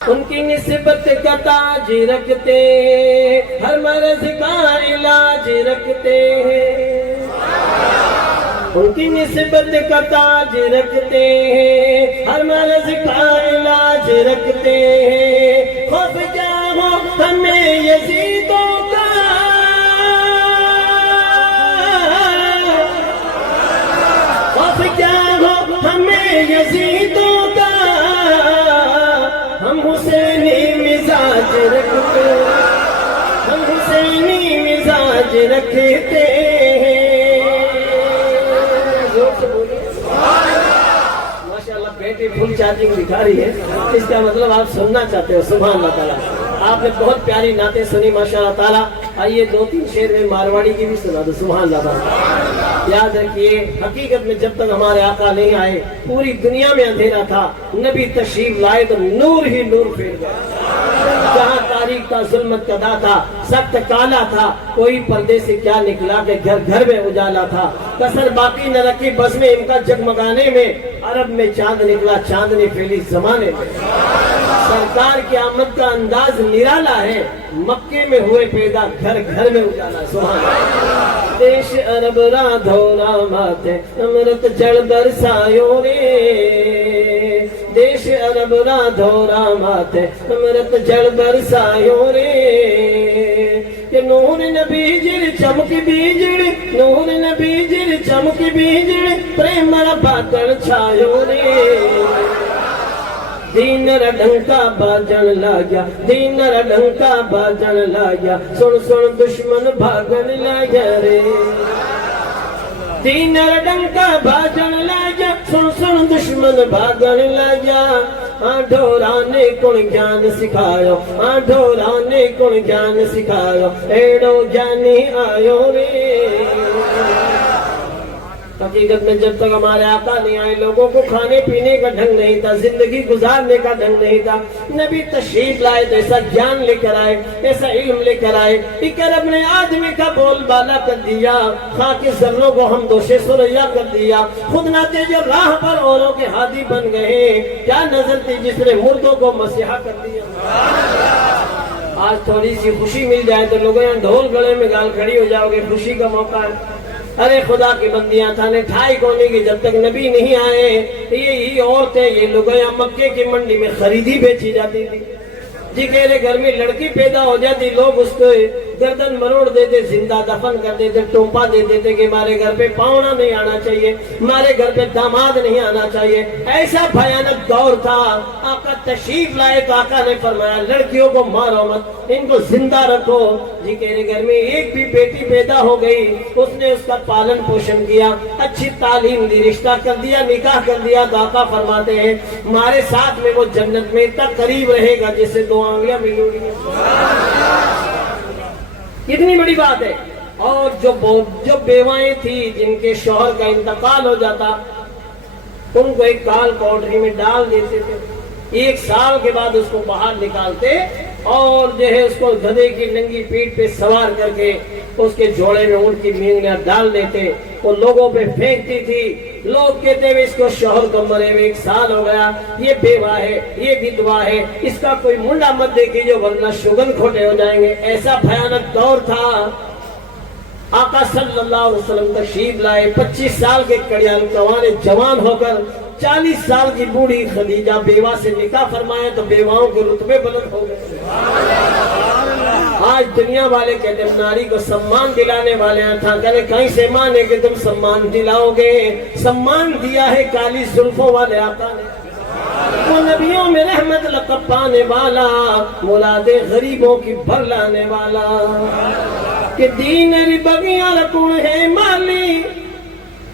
ان کی نسبت کا تاج رکھتے ہر مرض کا علاج رکھتے ہیں، ان کی نسبت کا تاج رکھتے ہیں، ہر مرض کا علاج رکھتے ہیں، خوف کیا ہو ہمیں یزیدوں کا، خوف کیا ہو ہمیں یزیدوں کا، ہم حسینی مزاج رکھتے، ہم حسینی مزاج رکھتے ہیں۔ زور سے بولیے ماشاءاللہ، بیٹی فل چارجنگ دکھا رہی ہے، اس کا مطلب آپ سننا چاہتے ہو۔ سبحان اللہ تعالیٰ، آپ نے بہت پیاری نعتیں سنی ماشاءاللہ تعالیٰ۔ آئیے دو تین شعر میں مارواڑی کی بھی سنا دو۔ سبحان اللہ تعالیٰ، یاد رکھیے حقیقت میں جب تک ہمارے آقا نہیں آئے پوری دنیا میں اندھیرا تھا، نبی تشریف لائے تو نور ہی نور پھیل گیا۔ جہاں تاریخ کا ظلمت کا دا تھا، سخت کالا تھا، کوئی پردے سے کیا نکلا کہ گھر گھر میں اجالا تھا، کسر باقی نہ رکھی بس میں ان کا جگمگانے میں، عرب میں چاند نکلا چاندنی پھیلی زمانے میں۔ سرکار کی آمد کا انداز نرالا ہے، مکے میں ہوئے پیدا گھر گھر میں اجالا۔ سبحان اللہ۔ دیش عرب را دھورا ماتے امرت جڑ برسایوں رے، دیش عرب را دھورا ماتے امرت جڑ برسایوں رے، کہ نور نبی جڑ چمک بیجڑ، نور نبی جڑ چمک بیجڑ، پریم را بادل چھایوں رے، دین را ڈنکا باجن لاگیا، دین را ڈنکا باجن لاگیا، سن سن دشمن بھاگن لاگیا رے، دین را ڈنکا باجن لاگیا، سن سن دشمن بھاگن لاگیا، ڈھورانے کون جان سکھایا، ڈھورانے کون جان سکھایا، ایڑو جانی آیو رے۔ حقیقت میں جب تک ہمارے آقا نہیں آئے لوگوں کو کھانے پینے کا ڈھنگ نہیں تھا، زندگی گزارنے کا ڈھنگ نہیں تھا۔ نبی تشریف لائے تو ایسا جان لے کر آئے، ایسا علم لے کر آئے، اکر اپنے آدمی کا بول بالا کر دیا، خاک ذروں کو ہم دوشے سریا کر دیا، خود نہ تھے جو راہ پر اوروں کے ہادی بن گئے، کیا نظر تھی جس نے مردوں کو مسیحا کر دیا۔ آج تھوڑی سی خوشی مل جائے تو لوگوں یہاں ڈھول گلے میں گال کھڑی ہو جاؤ گے، خوشی کا موقع ہے۔ ارے خدا کی بندیاں تھانے ٹھائی کونے کی، جب تک نبی نہیں آئے یہی عورتیں یہ لوگ یہاں مکے کی منڈی میں خریدی بیچی جاتی تھی۔ جی میرے گھر میں لڑکی پیدا ہو جاتی، لوگ اس کو گردن مروڑ دیتے، زندہ دفن کر دیتے، ٹوپا دے دیتے کہ ہمارے گھر پہ پاؤنا نہیں آنا چاہیے، ہمارے گھر پہ داماد نہیں آنا چاہیے۔ ایسا بھیانک دور تھا۔ آقا تشریف لائے تو آقا نے فرمایا لڑکیوں کو مارو مت، ان کو زندہ رکھو۔ جی میرے گھر میں ایک بھی بیٹی پیدا ہو گئی، اس نے اس کا پالن پوشن کیا، اچھی تعلیم دی، رشتہ کر دیا، نکاح کر دیا، تو آقا فرماتے ہیں ہمارے ساتھ میں وہ جنت میں اتنا قریب رہے گا جیسے دو آنگلیاں ملی ہوئی ہیں۔ کتنی بڑی بات ہے۔ اور جو بیوائیں تھی جن کے شوہر کا انتقال ہو جاتا، ان کو ایک کال کوٹری میں ڈال دیتے تھے، 1 سال کے بعد اس کو باہر نکالتے اور جو ہے اس کو گدھے کی ننگی پیٹھ پہ سوار کر کے اس کے جوڑے میں اونٹ کی مینگیاں ڈال دیتے، وہ لوگوں پہ پھینکتی تھی۔ لوگ کہتے ہیں اس کو شوہر کو مرے ہوئے 1 سال ہو گیا، یہ بیوہ ہے، یہ بدوا ہے، اس کا کوئی منڈا مت دیکھیے ورنہ شگن کھوٹے ہو جائیں گے۔ ایسا بھیانک دور تھا۔ آقا صلی اللہ علیہ وسلم تشریف لائے، 25 سال کے کڑیال جوان جوان ہو کر 40 سال کی بوڑھی خدیجہ بیوہ سے نکاح فرمایا تو بیواؤں کے رتبے بلند ہو گئے۔ آج دنیا والے کہتے ہیں ناری کو سمان دلانے والے ہیں، تھا کہنے کہیں سے مانے کہ تم سمان دلاؤ گے، سمان دیا ہے کالی زلفوں والے آقا نے، وہ نبیوں میں رحمت لقب پانے والا، مراد غریبوں کی بھر لانے والا، کہ دین ری بگیاں رکھوں ہے مالی،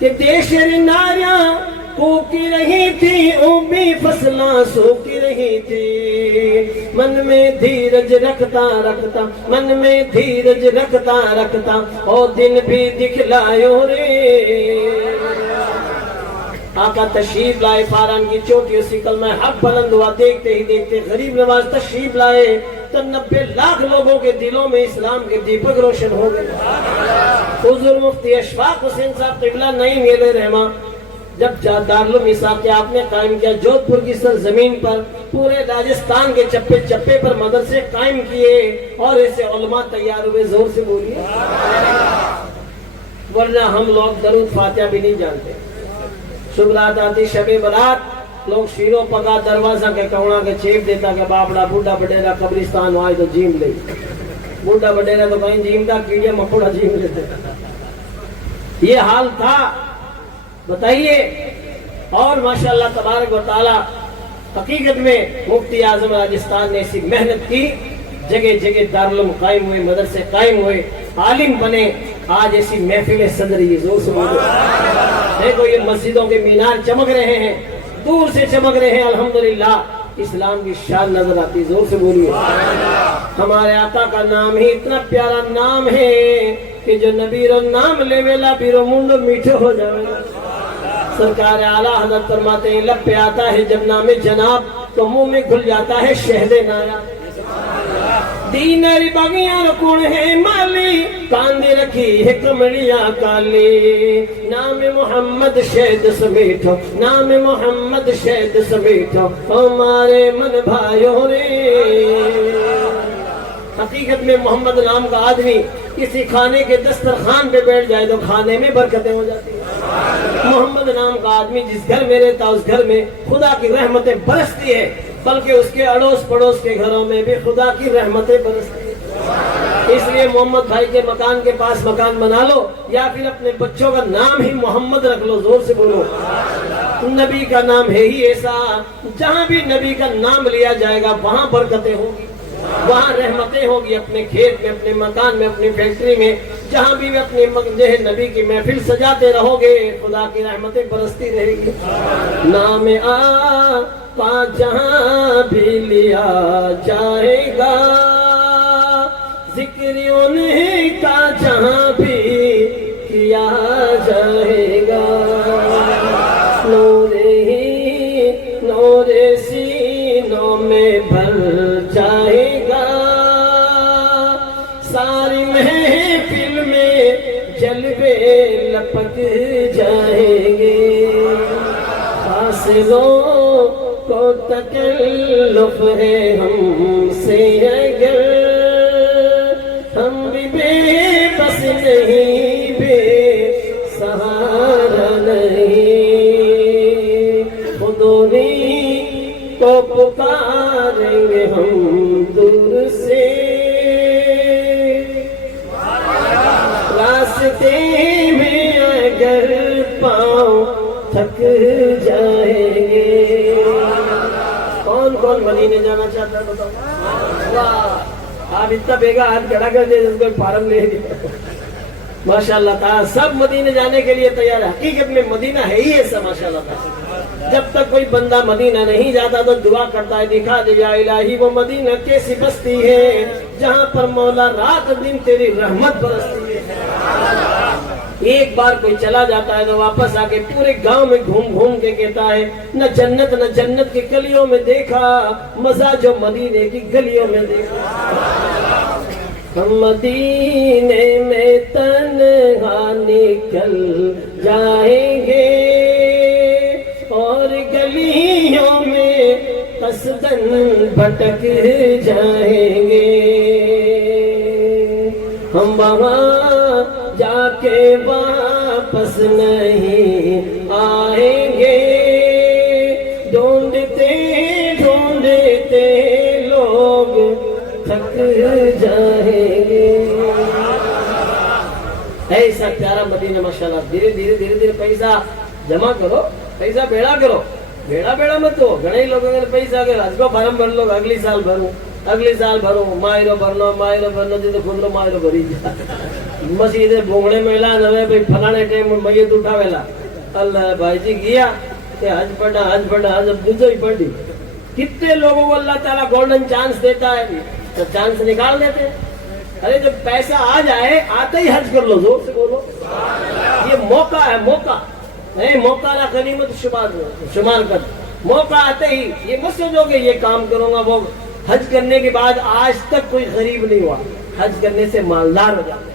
کہ دیش ری ناریاں کوکی رہی تھی، اوبی فصلاں سوکی رہی تھی، من میں دھیرج رکھتا رکھتا، من میں دھیرج رکھتا رکھتا، او دن بھی دکھلایو رے۔ آقا تشریف لائے، فاران کی چوٹی اسی کلمہ حق بلند ہوا، دیکھتے ہی دیکھتے غریب نواز تشریف لائے تو 90 لاکھ لوگوں کے دلوں میں اسلام کے دیپک روشن ہو گئے۔ حضور مفتی اشفاق حسین صاحب قبلہ نعیم علیہ رحمہ جب دارالعلوم اسحاقیہ آپ نے قائم کیا، جودھ پور کی سرزمین پر پورے راجستھان کے چپے چپے پر مدرسے قائم کیے اور ایسے علماء تیار ہوئے، زور سے بولیے، ورنہ ہم لوگ درود فاتحہ بھی نہیں جانتے۔ شب رات آتی شب برات، لوگ شیروں پکا دروازہ کے کونا کے چیپ دیتا کہ باپڑا بوڑھا بڑیرا قبرستان آئے تو جیم لے، بوڑھا بڑیرا تو کہیں جیم تھا، کیڑیا مکوڑا جیم لیتے، یہ حال تھا، بتائیے۔ اور ماشاءاللہ تبارک و تعالی حقیقت میں مفتی اعظم راجستھان نے ایسی محنت کی، جگہ جگہ دارالعلوم قائم ہوئے، مدرسے قائم ہوئے، عالم بنے، آج ایسی محفلیں سج رہی ہے، زور سے بولو۔ دیکھو یہ مسجدوں کے مینار چمک رہے ہیں، دور سے چمک رہے ہیں، الحمدللہ اسلام کی شان نظر آتی، زور سے بولیے۔ ہمارے آقا کا نام ہی اتنا پیارا نام ہے کہ جو نبی رو نام لے ویلا بیرو منڈو میٹھے ہو جائے۔ سرکار اعلیٰ حضرت فرماتے ہیں لب پہ آتا ہے جب نام جناب تو منہ میں گھل جاتا ہے شہد نایاب۔ دینری باغیاں رکون ہے مالی، کاندی رکھی ہے کمڑیاں کالی، نام محمد شہد سمیٹھو، نام محمد شہد سمیٹھو ہمارے من بھائیوں رے۔ حقیقت میں محمد نام کا آدمی کسی کھانے کے دسترخوان پہ بیٹھ جائے تو کھانے میں برکتیں ہو جاتی ہیں۔ محمد نام کا آدمی جس گھر میں رہتا اس گھر میں خدا کی رحمتیں برستی ہے، بلکہ اس کے اڑوس پڑوس کے گھروں میں بھی خدا کی رحمتیں برستی ہیں۔ اس لیے محمد بھائی کے مکان کے پاس مکان بنا لو، یا پھر اپنے بچوں کا نام ہی محمد رکھ لو، زور سے بولو۔ نبی کا نام ہے ہی ایسا، جہاں بھی نبی کا نام لیا جائے گا وہاں برکتیں ہوں گی، وہاں رحمتیں ہوگی، اپنے کھیت میں، اپنے مکان میں، اپنی فیکٹری میں، جہاں بھی اپنے نبی کی محفل سجاتے رہو گے خدا کی رحمتیں برستی رہے گی۔ نام آقا جہاں بھی لیا جائے گا، ذکر انہیں کا جہاں بھی کیا جائے گا، نور ہی نور سینوں میں بھر جائے گا، ساری محفل میں جلوے لپک جائیں گے، فاصلوں کو تکلف ہے ہم سے اگر، ہم بھی بے بس نہیں، بے سہارا نہیں، خدونی کو پکاریں گے ہم دور سے، راستے میں اگر پاؤں تھک جائیں گے۔ کون کون مدینے جانا چاہتا ہے بتاؤ؟ واہ، آپ اتنا بیگا ہاتھ کھڑا کر دے جس کو فارم لے دیا۔ ماشاءاللہ تعالیٰ سب مدینے جانے کے لیے تیار ہے۔ حقیقت میں مدینہ ہے ہی ایسا ماشاءاللہ تعالیٰ۔ جب تک کوئی بندہ مدینہ نہیں جاتا تو دعا کرتا ہے، دکھا دے یا الہی وہ مدینہ کیسی بستی ہے جہاں پر مولا رات دن تیری رحمت برستی ہے۔ ایک بار کوئی چلا جاتا ہے تو واپس آ کے پورے گاؤں میں گھوم گھوم کے کہتا ہے نہ جنت کی گلیوں میں دیکھا مزہ جو مدینے کی گلیوں میں دیکھا۔ ہم مدینے میں تنہا نکل جائیں گے اور گلیوں میں قصدن بھٹک جائیں گے، ہم وہاں جا کے واپس نہیں آئیں گے، ڈھونڈتے ڈھونڈتے لوگ تھک جائیں گے۔ ایسا پیارا مدینہ ماشاءاللہ۔ دھیرے دھیرے پیسہ جمع کرو، پیسہ بیڑا کرو، بیڑا مت ہو۔ گھنے لوگوں نے پیسہ کہ آج کو فارم بھر لو، اگلی سال بھرو، مائرو بھرنا جی تو خود رو مائرو بھری جا مسجد بھونگڑے میں اعلان ہوئے بھائی فلانے ٹائم میت اٹھا ویلا اللہ بھائی جی گیا کہ حج پڑھا حج اب دوسرا ہی پڑھ دی۔ کتنے لوگوں کو اللہ تعالیٰ گولڈن چانس دیتا ہے تو چانس نکال دیتے ہیں۔ ارے جب پیسہ آ جائے آتے ہی حج کر لو، زور سے بولو، یہ موقع ہے، موقع نہ غنیمت شمار کر، موقع آتے ہی یہ مت سوچو کہ یہ کام کروں گا وہ۔ حج کرنے کے بعد آج تک کوئی غریب نہیں ہوا، حج کرنے سے مالدار ہو جاتا ہے۔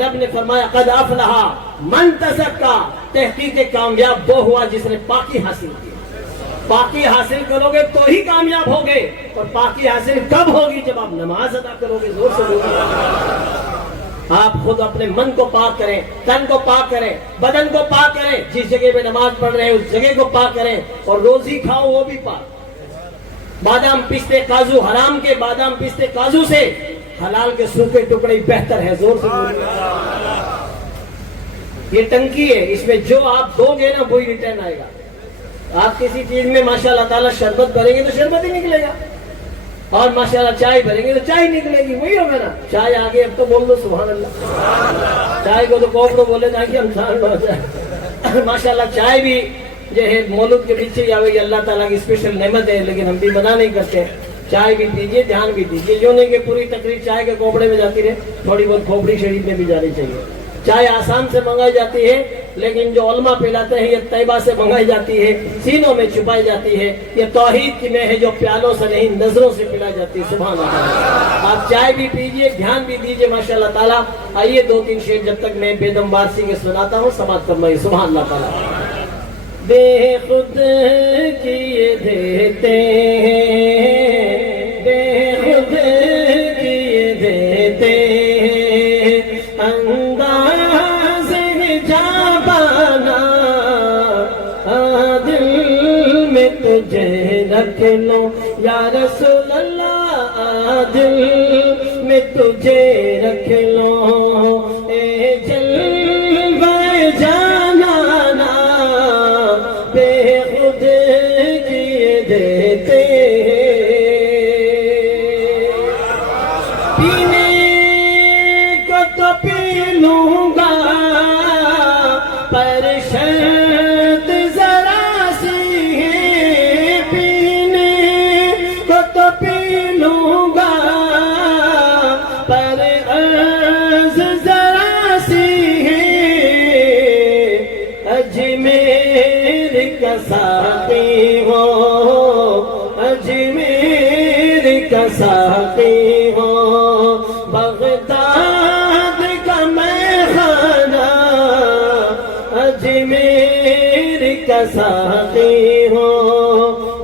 رب نے فرمایا قد افلح من تزکا، تحقیق کامیاب وہ ہوا جس نے پاکی حاصل کی۔ پاکی حاصل کرو گے تو ہی کامیاب ہوگے، اور پاکی حاصل کب ہوگی؟ جب آپ نماز ادا کرو گے۔ زور سے بولو۔ آپ خود اپنے من کو پاک کریں، تن کو پاک کریں، بدن کو پاک کریں، جس جگہ پہ نماز پڑھ رہے ہیں اس جگہ کو پاک کریں، اور روزی کھاؤ وہ بھی پاک۔ بادام پستے کاجو، حرام کے بادام پستے کاجو سے حلال کے سوکھے ٹکڑے بہتر ہے۔ زور سے بولو۔ یہ ٹنکی ہے، اس میں جو آپ دو گے نا وہی ریٹرن آئے گا۔ آپ کسی چیز میں ماشاءاللہ تعالیٰ شربت بھریں گے تو شربت ہی نکلے گا، اور ماشاءاللہ چائے بھریں گے تو چائے نکلے گی، وہی ہوگا نا۔ چائے آگے اب تو بول دو سبحان اللہ۔ چائے کو تو کوپڑو بولے تاکہ ہم سان ہو جائے۔ ماشاءاللہ چائے بھی جو ہے مولود کے پیچھے ہی آئے گی، اللہ تعالیٰ کی اسپیشل نعمت ہے، لیکن ہم بھی منع نہیں کرتے۔ چائے بھی پیجیے، دھیان بھی دیجیے، یوں نہیں کہ پوری تقریر چائے کے کوپڑے میں جاتی رہے، تھوڑی بہت کھوپڑی شریف میں بھی جانی چاہیے۔ چائے آسام سے منگائی جاتی ہے، لیکن جو علماء پلاتے ہیں یہ طیبہ سے منگائی جاتی ہے، سینوں میں چھپائی جاتی ہے۔ یہ توحید کی میں ہے جو پیالوں سے نہیں نظروں سے پلائی جاتی ہے۔ سبحان اللہ۔ آپ چائے بھی پیجئے، دھیان بھی دیجئے ماشاءاللہ تعالیٰ۔ آئیے دو تین شعر جب تک میں بیدم وارسی کے سناتا ہوں، سماعت فرمائیے۔ سبحان اللہ تعالیٰ۔ بے خود کیے دیتے ہیں، بے خود کیے دیتے ہیں، انداز جابانا دل میں تجھے رکھ لو یا رسول اللہ، دل میں تجھے رکھ لو، اے جلوہ جانانا بے خود کیے دیتے ہیں۔ پینے کو تو پی لوں گا پر شرط ذرا سی ہے، پینے کو تو پی لوں گا پر عرض ذرا سی ہے، اجمیر کا ساقی ہو، اجمیر کا ساقی ہو، بغداد کا میخانہ، اجمیر کا ساقی ہو،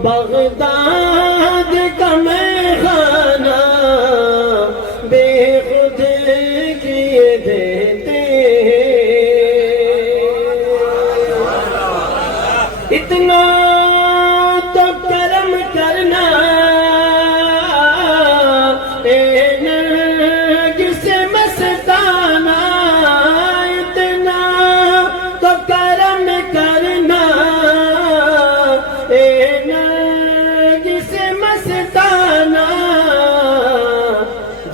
بغداد کا میخانہ بے خود کیے دیتے ہیں۔ اتنا تو کرم کرنا اے نرگس مستانہ، اتنا تو کرم کرنا اے نرگس مستانہ،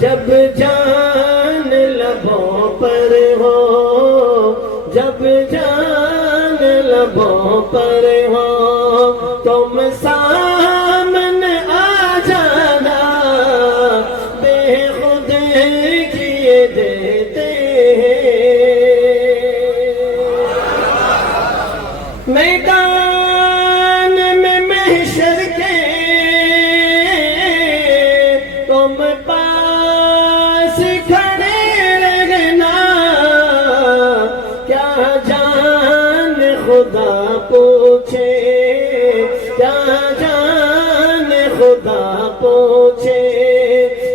جب جان لبوں پر ہو، جب جان لبوں پر ہو، تم سامنے آ جانا بے خود کیے دیتے ہیں۔ میدان میں محشر کے تم پاس کھڑے رہنا، کیا جان خدا پوچھے، کیا جان خدا پوچھے،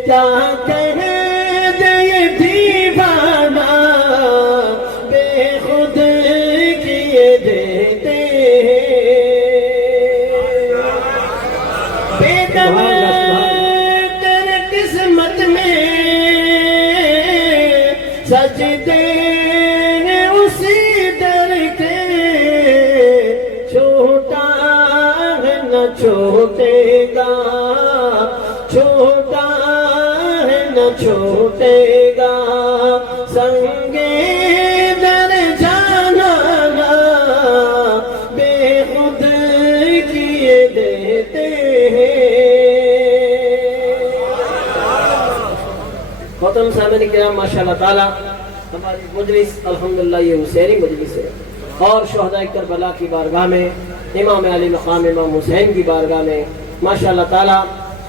کیا کہے دے یہ دیوانہ بے خود کیے دیتے ہیں۔ بیدم تیرے قسمت میں سجدے اسی در کے، چھوٹا ہے نہ چھوٹے گا، چھوٹا ہے نہ چھوٹے گا، سنگے در جانا بے خود کیے دیتے ہیں۔ محترم سامعین کرام، ماشاءاللہ تعالیٰ ہماری مجلس الحمدللہ یہ حسینی مجلس ہے، اور شہداء کربلا کی بارگاہ میں، امام علی مقام امام حسین کی بارگاہ میں ماشاءاللہ تعالیٰ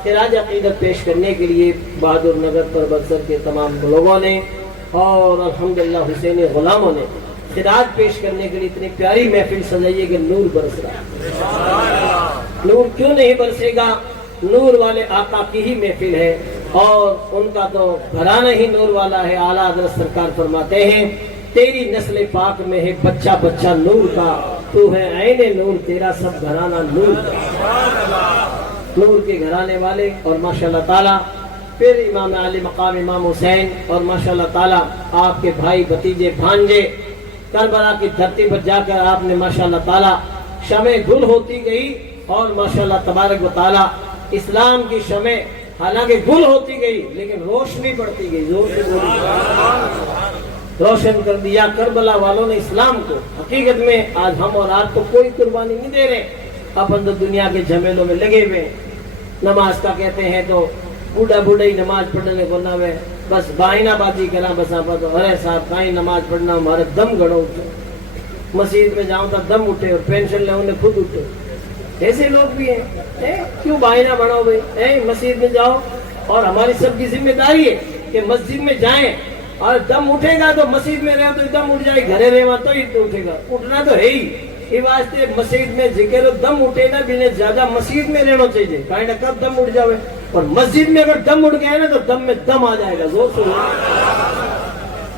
خراج عقیدت پیش کرنے کے لیے بہادر نگر پر بسر کے تمام لوگوں نے اور الحمدللہ حسینی غلاموں نے خراج پیش کرنے کے لیے اتنی پیاری محفل سجائی ہے کہ نور برس رہا ہے۔ نور کیوں نہیں برسے گا؟ نور والے آقا کی ہی محفل ہے اور ان کا تو گھرانہ ہی نور والا ہے۔ اعلیٰ حضرت سرکار فرماتے ہیں تیری نسل پاک میں ہے بچہ بچہ نور کا، تو ہے عین نور تیرا سب گھرانہ نور کا۔ نور کے گھرانے والے اور ماشاءاللہ تعالی پھر امام علی مقام امام حسین اور ماشاءاللہ تعالی آپ کے بھائی بھتیجے بھانجے کربلا کی دھرتی پر جا کر آپ نے ماشاءاللہ تعالی شمع گل ہوتی گئی اور ماشاءاللہ تبارک و تعالی اسلام کی شمع حالانکہ گل ہوتی گئی لیکن روشنی بڑھتی گئی، زور سے روشن کر دیا کربلا والوں نے اسلام کو۔ حقیقت میں آج ہم اور آپ کو کوئی قربانی نہیں دے رہے، اپن تو دنیا کے جھمیلوں میں لگے ہوئے۔ نماز کا کہتے ہیں تو بوڑھا بوڑھا ہی نماز پڑھنے کو نہ ہے، بس بائنا بازی کرا بس آپ ارے صاحب کہیں نماز پڑھنا ہمارا دم گڑو اٹھے، مسجد میں جاؤں تو دم اٹھے اور پینشن لے انہیں خود اٹھے۔ ایسے لوگ بھی ہیں، کیوں بائنا بناؤ بھائی؟ مسجد میں جاؤ اور ہماری سب کی ذمہ داری ہے کہ مسجد میں جائیں اور دم اٹھے گا تو مسجد میں رہے تو دم اٹھ جائے، گھرے رہے تو ہی اٹھے گا، اٹھنا تو ہے ہی۔ یہ واسطے مسجد میں ذکر دم اٹھے نا بھی زیادہ مسجد میں رہنا چاہیے، کہیں نہ کب دم اٹھ جاوے، اور مسجد میں اگر دم اٹھ گیا نا تو دم میں دم آ جائے گا، زور سے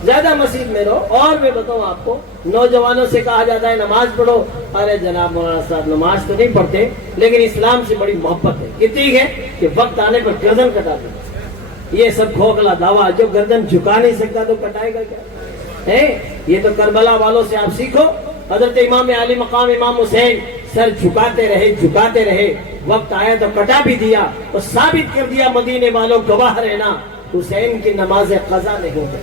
زیادہ مسجد میں رہو۔ اور میں بتاؤں آپ کو نوجوانوں سے کہا جاتا ہے نماز پڑھو، ارے جناب مولانا صاحب نماز تو نہیں پڑھتے لیکن اسلام سے بڑی محبت ہے، کتنی ہے کہ وقت آنے پر گردن کٹا دیں۔ یہ سب کھوکھلا دعویٰ، جو گردن جھکا نہیں سکتا تو کٹائے گا کیا؟ یہ تو کربلا والوں سے آپ سیکھو۔ حضرت امام علی مقام امام حسین سر جھکاتے رہے، وقت آیا تو کٹا بھی دیا اور ثابت کر دیا مدینے والوں گواہ رہنا حسین کی نماز قضا نہیں ہے،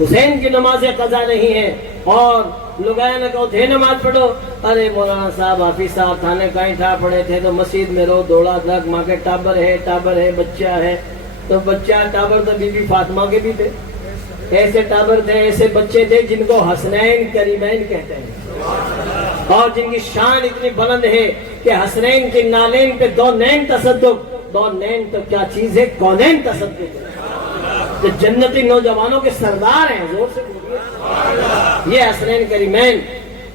حسین کی نماز قضا نہیں ہے۔ اور لگایا نہ کہو تھے نماز پڑھو، ارے مولانا صاحب حافظ صاحب تھانے کہیں ٹھا پڑے تھے تو مسجد میں رو دوڑا دھک، ماں کے ٹابر ہے بچہ ہے، تو بچہ ٹابر تو بی بی فاطمہ کے بھی تھے، ایسے ٹابر تھے ایسے بچے تھے جن کو حسنین کریمین کہتے ہیں اور جن کی شان اتنی بلند ہے کہ حسنین کے نالین پہ دو نین تصدق، دو نین تو کیا چیز ہے، کونین تصدق، جو جنتی نوجوانوں کے سردار ہیں، زور سے یہ حسنین کریمین۔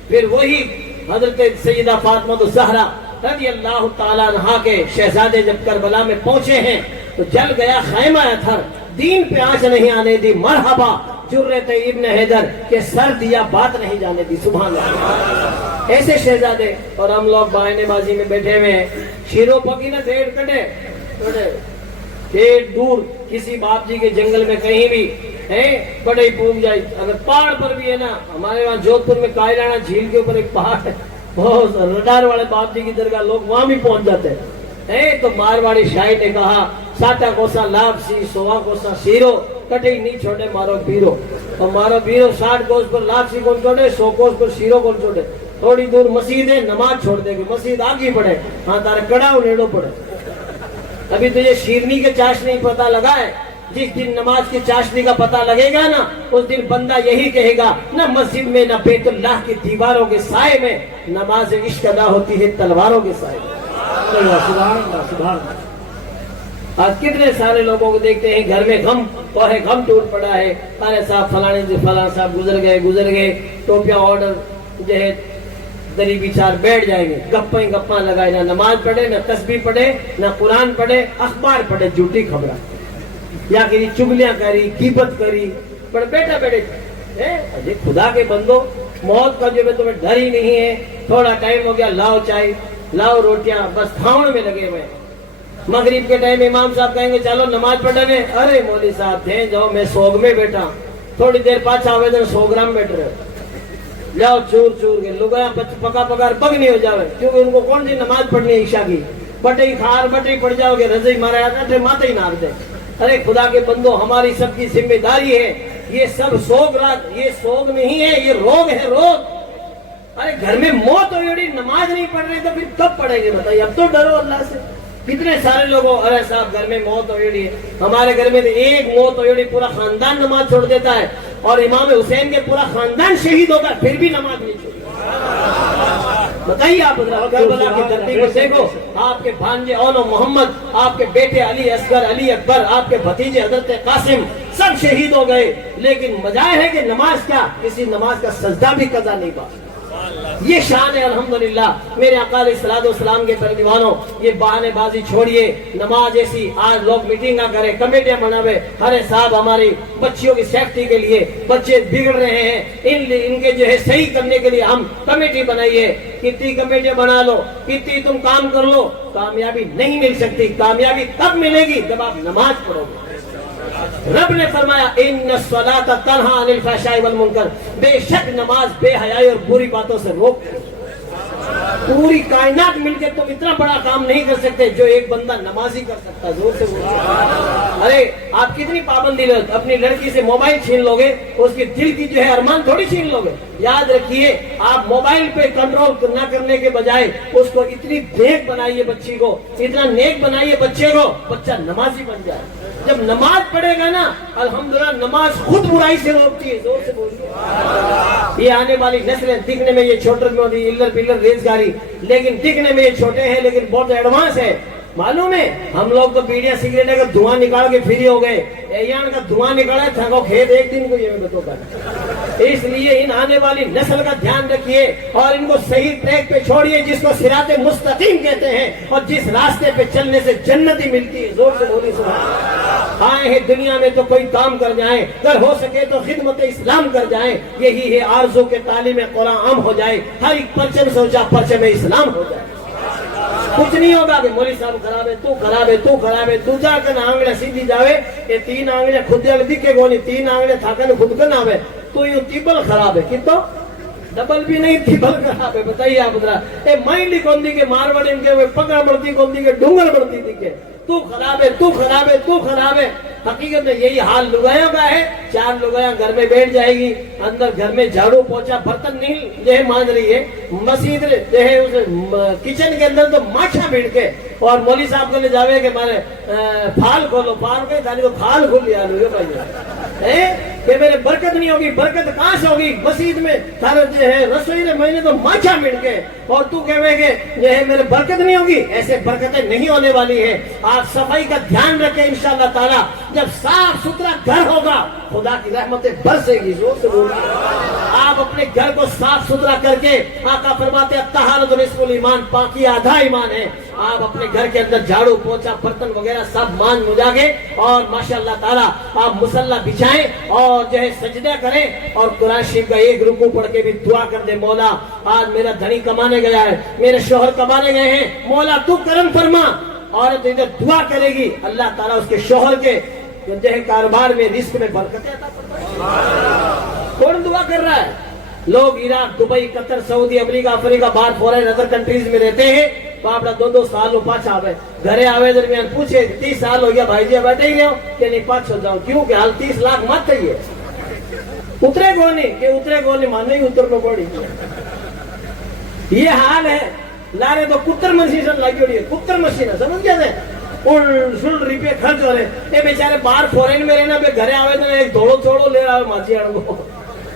پھر وہی حضرت سیدہ فاطمہ الزہرا رضی اللہ تعالیٰ عنہا کے شہزادے جب کربلا میں پہنچے ہیں تو جل گیا خیمہ اتھر، دین پہ آنچ نہیں آنے دی، مرحبا جرت ابن حیدر کہ سر دیا بات نہیں جانے دی، سبحان اللہ۔ ایسے شہزادے، اور ہم لوگ بائنے بازی میں بیٹھے ہوئے ہیں، شیروں پکی نہ ڈھیر کٹے ڈھیر دور کسی باپ جی کے جنگل میں کہیں بھی بڑے ہی پونگ جائے، اگر پہاڑ پر بھی ہے نا، ہمارے وہاں جودھپور میں کائلانا جھیل کے اوپر ایک پہاڑ ہے، بہت رڈار والے باپ جی کی درگاہ لوگ وہاں بھی پہنچ جاتے ہیں۔ تو مارواڑی شاعر نے کہا ساٹا کوسا لاب سی سوا کوسا سیرو کٹے نہیں چھوڑے مارو بیرو، اور مارو بیرو 60 کوس پر لاب سی کون چھوڑے، 100 کوس پر سیرو کون چھوڑے۔ تھوڑی دور مسجد ہے، نماز چھوڑ دے گی، مسجد آگے پڑھے، ہاں تارے کڑاؤ نیڑو پڑھے۔ ابھی تجھے شیرنی کے چاشنی پتہ لگا ہے، جس دن نماز کی چاشنی کا پتہ لگے گا نا اس دن بندہ یہی کہے گا نہ مسجد میں نہ بیت اللہ کی دیواروں کے سائے میں نماز عشق ادا ہوتی ہے تلواروں کے سائے میں۔ سبحان اللہ سبحان اللہ۔ آج کتنے سارے لوگوں کو دیکھتے ہیں گھر میں غم ٹوٹ پڑا ہے، ارے صاحب فلانے سے فلاں صاحب گزر گئے، ٹوپیاں آرڈر جو ہے دری بچار بیٹھ جائیں گے، گپاں لگائے، نہ نماز پڑھے نہ تسبیح پڑھے نہ قرآن پڑھے، اخبار پڑھے، جھوٹی خبریں یا کری چگلیاں کری، غیبت کری، پر بیٹھا بیٹھے خدا کے بندو، موت کا جو ہے تمہیں ڈر ہی نہیں ہے۔ تھوڑا ٹائم ہو گیا، لاؤ چائے لاؤ روٹیاں، بس کھاؤن میں لگے ہوئے۔ مغرب کے ٹائم امام صاحب کہیں گے چلو نماز پڑھنے، ارے مولوی صاحب تھے جاؤ میں سوگ میں بیٹھا، تھوڑی دیر پاچھا ہوئے تو سوگرام بیٹھ رہے، جاؤ چور کے لوگاں پکا پکار پگ نہیں ہو جاوے، کیونکہ ان کو کون سی نماز پڑھنی ہے عشاء کی، بٹے کھار بٹے پڑ جاؤ گے، رضی مارے آٹھے ماتے ہی نار دے۔ ارے خدا کے بندو، ہماری سب کی ذمہ داری ہے، یہ سب سوگ رات، یہ سوگ نہیں ہے، یہ روگ ہے، روگ۔ ارے گھر میں موت ہوئی نماز نہیں پڑھ رہے تو پھر کب پڑھیں گے بتائیے؟ اب تو ڈرو اللہ سے۔ کتنے سارے لوگوں، ارے صاحب گھر میں موت ہوئی ہے، ہمارے گھر میں ایک موت ہوئی پورا خاندان نماز چھوڑ دیتا ہے، اور امام حسین کے پورا خاندان شہید ہوگا پھر بھی نماز نہیں چھوڑتا۔ بتائیے آپ کربلا کی دھرتی کو دیکھو، آپ کے بھانجے اون و محمد، آپ کے بیٹے علی اصغر، علی اکبر، آپ کے بھتیجے حضرت قاسم سب شہید ہو گئے، لیکن مجائے ہے کہ نماز کیا، کسی نماز کا سجدہ بھی قضا نہیں پا۔ یہ شان ہے الحمدللہ میرے آقا علیہ الصلوۃ والسلام کے پردیوانوں۔ یہ بہانے بازی چھوڑیے، نماز ایسی آج لوگ میٹنگاں کریں، کمیٹیاں بناوے، ارے صاحب ہماری بچیوں کی سیفٹی کے لیے بچے بگڑ رہے ہیں، ان کے جو ہے صحیح کرنے کے لیے ہم کمیٹی بنائیے، کتنی کمیٹیاں بنا لو، کتنی تم کام کر لو، کامیابی نہیں مل سکتی۔ کامیابی تب ملے گی جب آپ نماز پڑھو گے۔ رب نے فرمایا ان الصلاۃ تنہی عن الفحشاء والمنکر، بے شک نماز بے حیائی اور بری باتوں سے روکتی ہے۔ پوری کائنات مل کے تم اتنا بڑا کام نہیں کر سکتے جو ایک بندہ نمازی کر سکتا۔ زور سے بولو۔ ارے آپ کتنی پابندی لو، اپنی لڑکی سے موبائل چھین لو گے، اس کی دل کی جو ہے ارمان تھوڑی چھین لو گے۔ یاد رکھیے آپ موبائل پہ کنٹرول نہ کرنے کے بجائے اس کو اتنی نیک بنائیے، بچی کو اتنا نیک بنائیے بچے کو، بچہ نمازی بن جائے۔ جب نماز پڑھے گا نا الحمدللہ نماز خود برائی سے روکتی ہے۔ زور سے بولیے۔ یہ آنے والی نسلیں دکھنے میں یہ چھوٹر میں ہوتی الر پلر ریزگاری، لیکن دکھنے میں یہ چھوٹے ہیں لیکن بہت ایڈوانس ہے۔ معلوم ہے ہم لوگ تو بیڑیاں سگریٹ کا دھواں نکال کے فری ہو گئے، ایان کا دھواں نکالا تھا کھیت ایک دن کو یہ بتو کر۔ اس لیے ان آنے والی نسل کا دھیان رکھیے اور ان کو صحیح ٹریک پہ چھوڑیے جس کو صراط مستقیم کہتے ہیں اور جس راستے پہ چلنے سے جنت ہی ملتی ہے۔ زور سے بولی سبحان۔ آئے ہیں دنیا میں تو کوئی کام کر جائیں، اگر ہو سکے تو خدمت اسلام کر جائیں، یہی ہے آرزو کے تعلیم قرآن عام ہو جائے، ہر ایک پرچم سوچا پرچم اسلام ہو جائے۔ کچھ نہیں ہوگا کہ مولوی صاحب خراب ہے، تو خراب ہے، تو خراب ہے، تو جا کر آنگڑے سیدھی جاوے، یہ تین آنگڑے خود دکھے گو نہیں، تین آنگڑے تھاکن خود کر نہ آوے، تو یہ تیبل خراب ہے، کتو ڈبل بھی نہیں تیبل خراب ہے۔ بتائیے آپ ادھرا اے مائنڈی کون دی کے مارواڑی ان کے پکڑ بڑھتی کون دی کے ڈونگر بڑھتی دی کے، تو خراب ہے، تو خراب ہے، تو خراب ہے۔ حقیقت میں یہی حال لگایوں کا ہے۔ چار لگایاں گھر میں بیٹھ جائے گی، اندر گھر میں جھاڑو پوچھا برتن نہیں جو ہے مان رہی ہے، مسجد جو ہے اس کچن کے اندر تو ماچھا بیٹھ کے، اور مولوی صاحب کو لے جاوے کہ مارے پھال کھولو، پھال کے دانی تو پھال کھول لیا لو بھائی کہ میرے برکت نہیں ہوگی، برکت کہاں سے ہوگی؟ مسجد میں سارا جو ہے رسوئی میں میں نے تو ماچھا مل کے، اور تو کہے کہ جو ہے میرے برکت نہیں ہوگی، ایسے برکتیں نہیں ہونے والی ہے۔ آپ صفائی کا دھیان رکھیں انشاءاللہ تعالی، جب صاف ستھرا گھر ہوگا خدا کی رحمتیں برسے گی۔ زور سے بولیں۔ آپ اپنے گھر کو صاف ستھرا کر کے، آقا فرماتے ہیں طہارت نصف الایمان، پاکی آدھا ایمان ہے۔ آپ اپنے گھر کے اندر جھاڑو پوچھا برتن وغیرہ سب مان مجا کے، اور ماشاءاللہ تعالی آپ مصلی بچھائیں اور جو ہے سجدہ کریں، اور قرآن شریف کا ایک رکوع پڑھ کے بھی دعا کر دیں، مولا آج میرا دھنی کمانے گیا ہے، میرے شوہر کمانے گئے ہیں، مولا تو کرم فرما۔ عورت ادھر دعا کرے گی، اللہ تعالیٰ اس کے شوہر کے جو ہے کاروبار میں رزق میں برکتیں عطا فرمائے۔ کون دعا کر رہا ہے؟ لوگ عراق، دبئی، قطر، سعودی، امریکہ، افریقہ، باہر فورن ادر کنٹریز میں رہتے ہیں، باپڑا 2 سال ہو پاچ آوے گھرے آوے درمیان پوچھے 30 سال ہو گیا بھائی جی بیٹھے ہی ہو کہ نہیں پاچ ہو جاؤں، کیوں کہ حال 30 لاکھ مت چاہیے، اترے کو نہیں کہ اترے کو نہیں ماننے ہی اتر کو پڑی۔ یہ حال ہے، لارے تو کتر مشین لگی ہوئی ہے، کتر مشین ہے، سمجھ گیا تھے سن روپے خرچ ہو رہے ہیں۔ بیچارے باہر فورن میں رہنا، گھرے آوے تو ایک دھوڑو چھوڑو لے رہا ہے ماچی کو،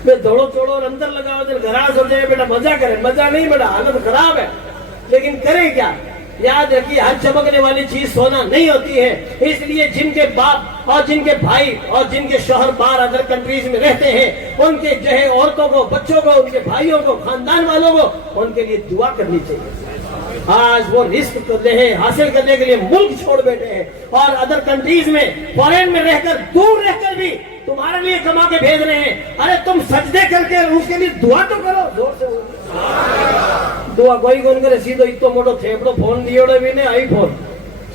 دھوڑو چھوڑو اور اندر لگا ہوئے گھراس ہو جائے، بیٹا مزہ کرے، مزہ نہیں بیٹا حالت خراب ہے، لیکن کریں کیا؟ یاد رکھیے ہر چمکنے والی چیز سونا نہیں ہوتی ہے، اس لیے جن کے باپ اور جن کے بھائی اور جن کے شوہر باہر ادر کنٹریز میں رہتے ہیں، ان کے جو ہے عورتوں کو، بچوں کو، ان کے بھائیوں کو، خاندان والوں کو ان کے لیے دعا کرنی چاہیے۔ آج وہ رزق کرتے ہیں، حاصل کرنے کے لیے ملک چھوڑ بیٹھے ہیں، اور ادر کنٹریز میں فورن میں رہ کر، دور رہ کر بھی تمہارے لیے کما کے بھیج رہے ہیں۔ ارے تم سجدے کر کے اس کے لیے دعا تو کرو، زور سے دعا کوئی کون کرے، سیدھو اتو موٹو تھیپڑو فون دیوڑے بھی نہیں، آئی فون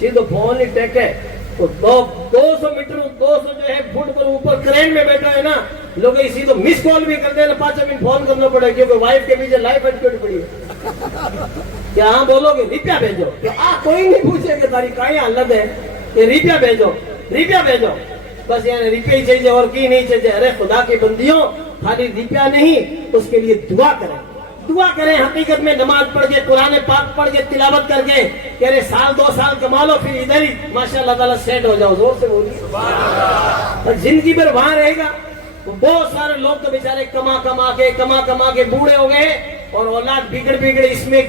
سیدھو فون ہی ٹیکے تو 200 میٹر 200 جو ہے فٹ پر اوپر کرین میں بیٹھا ہے نا، لوگ اسی تو مس کال بھی کرتے ہیں، 5 منٹ فون کرنا پڑے کیونکہ وائف کے پیچھے لائف ایڈکیٹ پڑی ہے۔ کیا ہاں بولو گے روپیہ بھیجو، کوئی نہیں پوچھے کہ تاری کہیں حالت ہے کہ روپیہ بھیجو، روپیہ بھیجو، بس یعنی روپیہ ہی چاہیے اور کی نہیں چاہیے۔ ارے خدا کی بندیوں، خالی روپیہ نہیں، اس کے لیے دعا کریں، دعا کریں۔ حقیقت میں نماز پڑھ کے، قرآن پاک پڑھ کے، تلاوت کر کے کہ ارے سال 2 سال کما لو، پھر ادھر ہی ماشاءاللہ تعالیٰ سیٹ ہو جاؤ، زور سے بولیے۔ زندگی بھر وہاں رہے گا۔ بہت سارے لوگ تو بیچارے کما کما کے بوڑھے ہو گئے، اور اولاد بگڑ بگڑ اس میں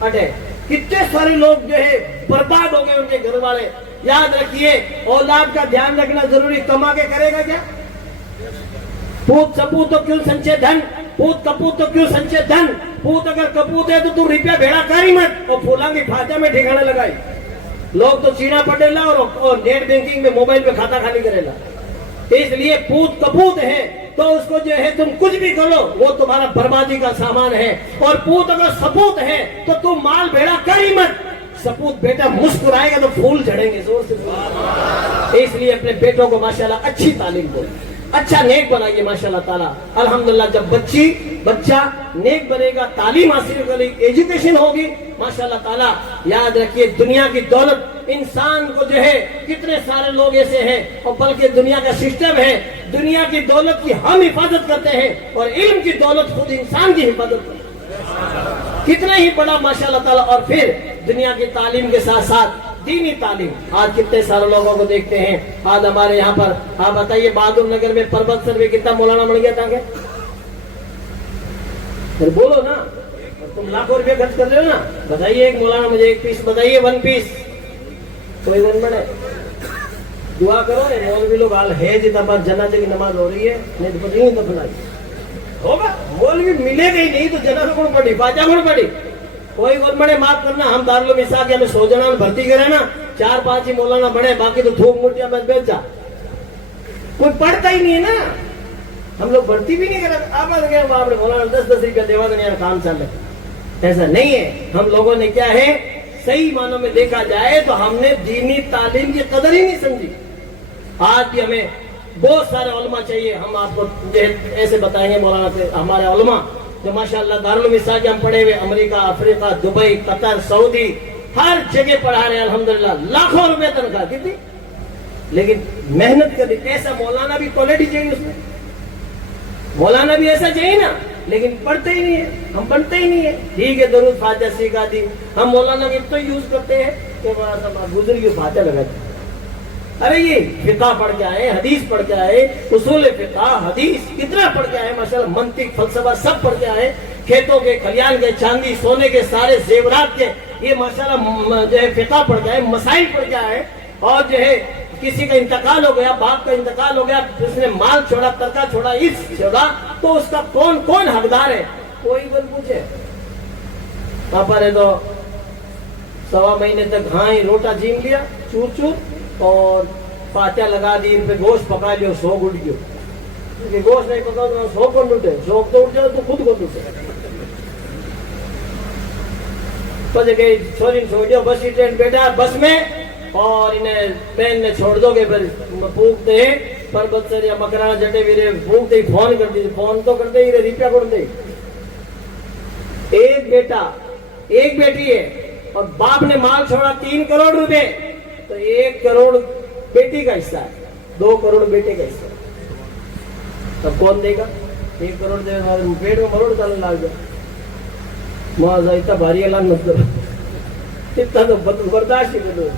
اٹے. کتنے سارے لوگ جو ہے برباد ہو گئے ان کے گھر والے. یاد رکھیے اولاد کا دھیان رکھنا ضروری. کما کے کرے گا کیا؟ پوت سپوت تو کیوں سنچے دھن, پوت کپوت تو کیوں سنچے دھن. پوت اگر کپوت ہے تو روپیہ بھیڑا کاری مت اور پھولا کی کھاتے میں ٹھکانے لگائی. لوگ تو چینا پڑے لا اور نیٹ بینکنگ میں موبائل پہ کھاتا خالی کرے لا. اس لیے پوت کپوت ہے تو اس کو جو ہے تم کچھ بھی کرو وہ تمہارا بربادی کا سامان ہے. اور پوت اگر سپوت ہے تو تم مال بھیڑا کری مت. سپوت بیٹا مسکرائے گا تو پھول جھڑیں گے زور سے. اس لیے اپنے بیٹوں کو ماشاءاللہ اچھی تعلیم دو, اچھا نیک بنائیے ماشاءاللہ تعالیٰ. الحمدللہ جب بچہ نیک بنے گا, تعلیم حاصل کرے گی, ایجوکیشن ہوگی ماشاءاللہ تعالیٰ. یاد رکھیے دنیا کی دولت انسان کو جو ہے کتنے سارے لوگ ایسے ہیں اور بلکہ دنیا کا سسٹم ہے دنیا کی دولت کی ہم حفاظت کرتے ہیں اور علم کی دولت خود انسان کی حفاظت کرتے ہیں. کتنا ہی بڑا ماشاءاللہ تعالیٰ. اور پھر دنیا کی تعلیم کے ساتھ ساتھ دینی تعلیم. آج کتنے سارے لوگوں کو دیکھتے ہیں آج ہمارے یہاں پر. آپ بتائیے بہادر نگر میں پربت سر میں کتنا مولانا بن گیا تھا کہ پھر بولو نا, تم لاکھوں روپے خرچ کر رہے ہو نا. بتائیے ایک مولانا مجھے ایک پیس بتائیے, 1 پیس. کوئی ون بڑے دعا کرو. مولوی لوگ حال ہے جتنا بار جنازے کی نماز ہو رہی ہے نہیں تو پتہ نہیں دفنائی ہوگا. مولوی ملے گا ہی نہیں تو جنازہ کون پڑی, فاتحہ کون پڑی. کوئی ون بڑے معاف کرنا, ہم دارالعلوم اسحاق ہمیں سوجنا میں بھرتی کرے نا 4-5 ہی مولانا بڑے, باقی تو تھوک موٹیاں میں بیچ جا. کوئی پڑھتا ہی نہیں ہے نا, ہم لوگ بھرتی بھی نہیں کرتے. آپ گئے وہاں پہ مولانا 10-10 روپیہ دیوا دنیا کام چل رہے. ایسا نہیں ہے. ہم لوگوں نے کیا ہے صحیح معنوں میں دیکھا جائے تو ہم نے دینی تعلیم کی قدر ہی نہیں سمجھی. آج بھی ہمیں بہت سارے علماء چاہیے. ہم آپ کو ایسے بتائیں گے مولانا سے ہمارے علماء جو ماشاءاللہ دارالعلوم اسحاق ہم پڑھے ہوئے امریکہ, افریقہ, دبئی, قطر, سعودی, ہر جگہ پڑھا رہے ہیں الحمدللہ. لاکھوں روپے تنخواہ کتنی, لیکن محنت کرنی. ایسا مولانا بھی کوالٹی چاہیے اس میں. مولانا بھی ایسا چاہیے نا, لیکن پڑھتے ہی نہیں ہے. ہم پڑھتے ہی نہیں ہے. ٹھیک ہے درود فاتحہ سکھا دی, ہم مولانا بھی تو یوز کرتے ہیں کہ بزرگ فاتحہ لگاتے. ارے یہ فقہ پڑھ کے آئے, حدیث پڑھ کے آئے, اصول فقہ حدیث کتنا پڑھ کے آئے ماشاءاللہ, منطق فلسفہ سب پڑھ کے آئے. کھیتوں کے کھلیان کے چاندی سونے کے سارے زیورات کے یہ ماشاءاللہ جو ہے فقہ پڑھ کے آئے, مسائل پڑھ کے آئے. اور جو ہے کسی کا انتقال ہو گیا, باپ کا انتقال ہو گیا, اس نے مال چھوڑا, ترکہ چھوڑا, اس چھوڑا, تو اس کا کون حقدار ہے. کوئی بن پوچھے. پاپا نے تو 1.25 مہینے تک ہاں ہی روٹا جیم لیا چور چور اور فاتحہ لگا دی, ان پہ گوشت پکا لیا, سوگ اٹھ گیا. گوشت نہیں پکا تو سوگ کون اٹھے, سوگ تو اٹھ جائے تو خود کون اٹھے. تو جگہ چھوڑی چھوڑ دیا, بس اسٹینڈ بیٹھا بس میں, اور انہیں پین میں چھوڑ دو گے پھر پھونکتے ہیں پربت سر یا مکرانا جٹے ویرے پھونکتے ہی فون کر دیجیے. فون تو کرتے ہی روپیہ کرتے. ایک بیٹا ایک بیٹی ہے اور باپ نے مال چھوڑا 3 کروڑ روپے, تو 1 کروڑ بیٹی کا حصہ ہے, 2 کروڑ بیٹے کا حصہ ہے. تب کون دے گا؟ 1 کروڑ دے گا, پیٹ میں کروڑ ڈالنے لگ جائے. معاذ اتنا بھاری اعلان مت کرو, اتنا تو برداشت ہی کرو.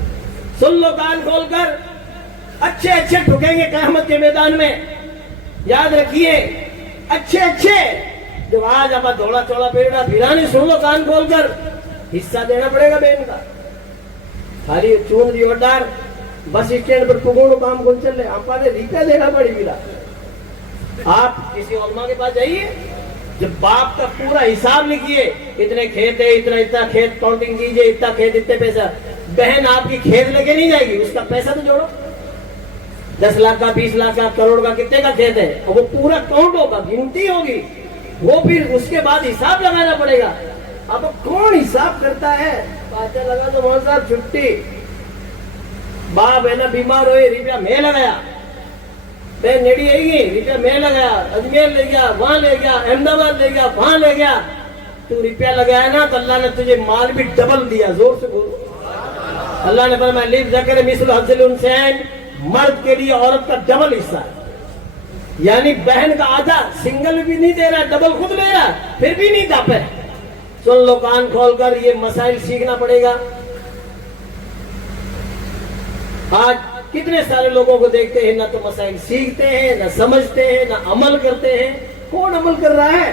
سن لو کان کھول کر, اچھے اچھے ٹھکیں گے قیامت کے میدان میں. یاد رکھیے اچھے جو آج آپ دھوڑا چوڑا پیڑا پھرانے, سن لو کان کھول کر, حصہ دینا پڑے گا بہن کا. خالی چون دی وڈار بس اسٹینڈ پر پگوڑو کام کون چل رہے, آپ نے روپیہ دینا پڑی گا. آپ کسی علماء کے پاس جائیے, جب باپ کا پورا حساب لکھیے, اتنے کھیت ہے, اتنا کھیت کاؤنٹنگ کیجئے, اتنا کھیت, اتنے پیسہ. بہن آپ کی کھیت لے کے نہیں جائے گی, اس کا پیسہ تو جوڑو. 10 لاکھ کا, 20 لاکھ کا, کروڑ کا, کتنے کا کھیت ہے, اور وہ پورا کاؤنٹ ہوگا, گنتی ہوگی, وہ پھر اس کے بعد حساب لگانا پڑے گا. اب کون حساب کرتا ہے؟ فاتحہ لگا تو مولانا صاحب چھٹی. باپ ہے نا بیمار ہوئے, روپیہ میں لگایا. بہن نیڑی آئی گی, روپیہ میں لگایا, اجمیر لے گیا, وہاں لے گیا, احمد آباد لے گیا, وہاں لے گیا. تو روپیہ لگایا نا تو اللہ نے تجھے مال بھی ڈبل دیا. زور سے بولو. اللہ نے فرمایا لیب ذکر مثل حظ الانثیین, مرد کے لیے عورت کا ڈبل حصہ ہے. یعنی بہن کا آدھا, سنگل بھی نہیں دے رہا, ڈبل خود لے رہا, پھر بھی نہیں داپے. سن لو کان کھول کر, یہ مسائل سیکھنا پڑے گا. آج کتنے سارے لوگوں کو دیکھتے ہیں, نہ تو مسائل سیکھتے ہیں, نہ سمجھتے ہیں, نہ عمل کرتے ہیں. کون عمل کر رہا ہے؟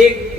1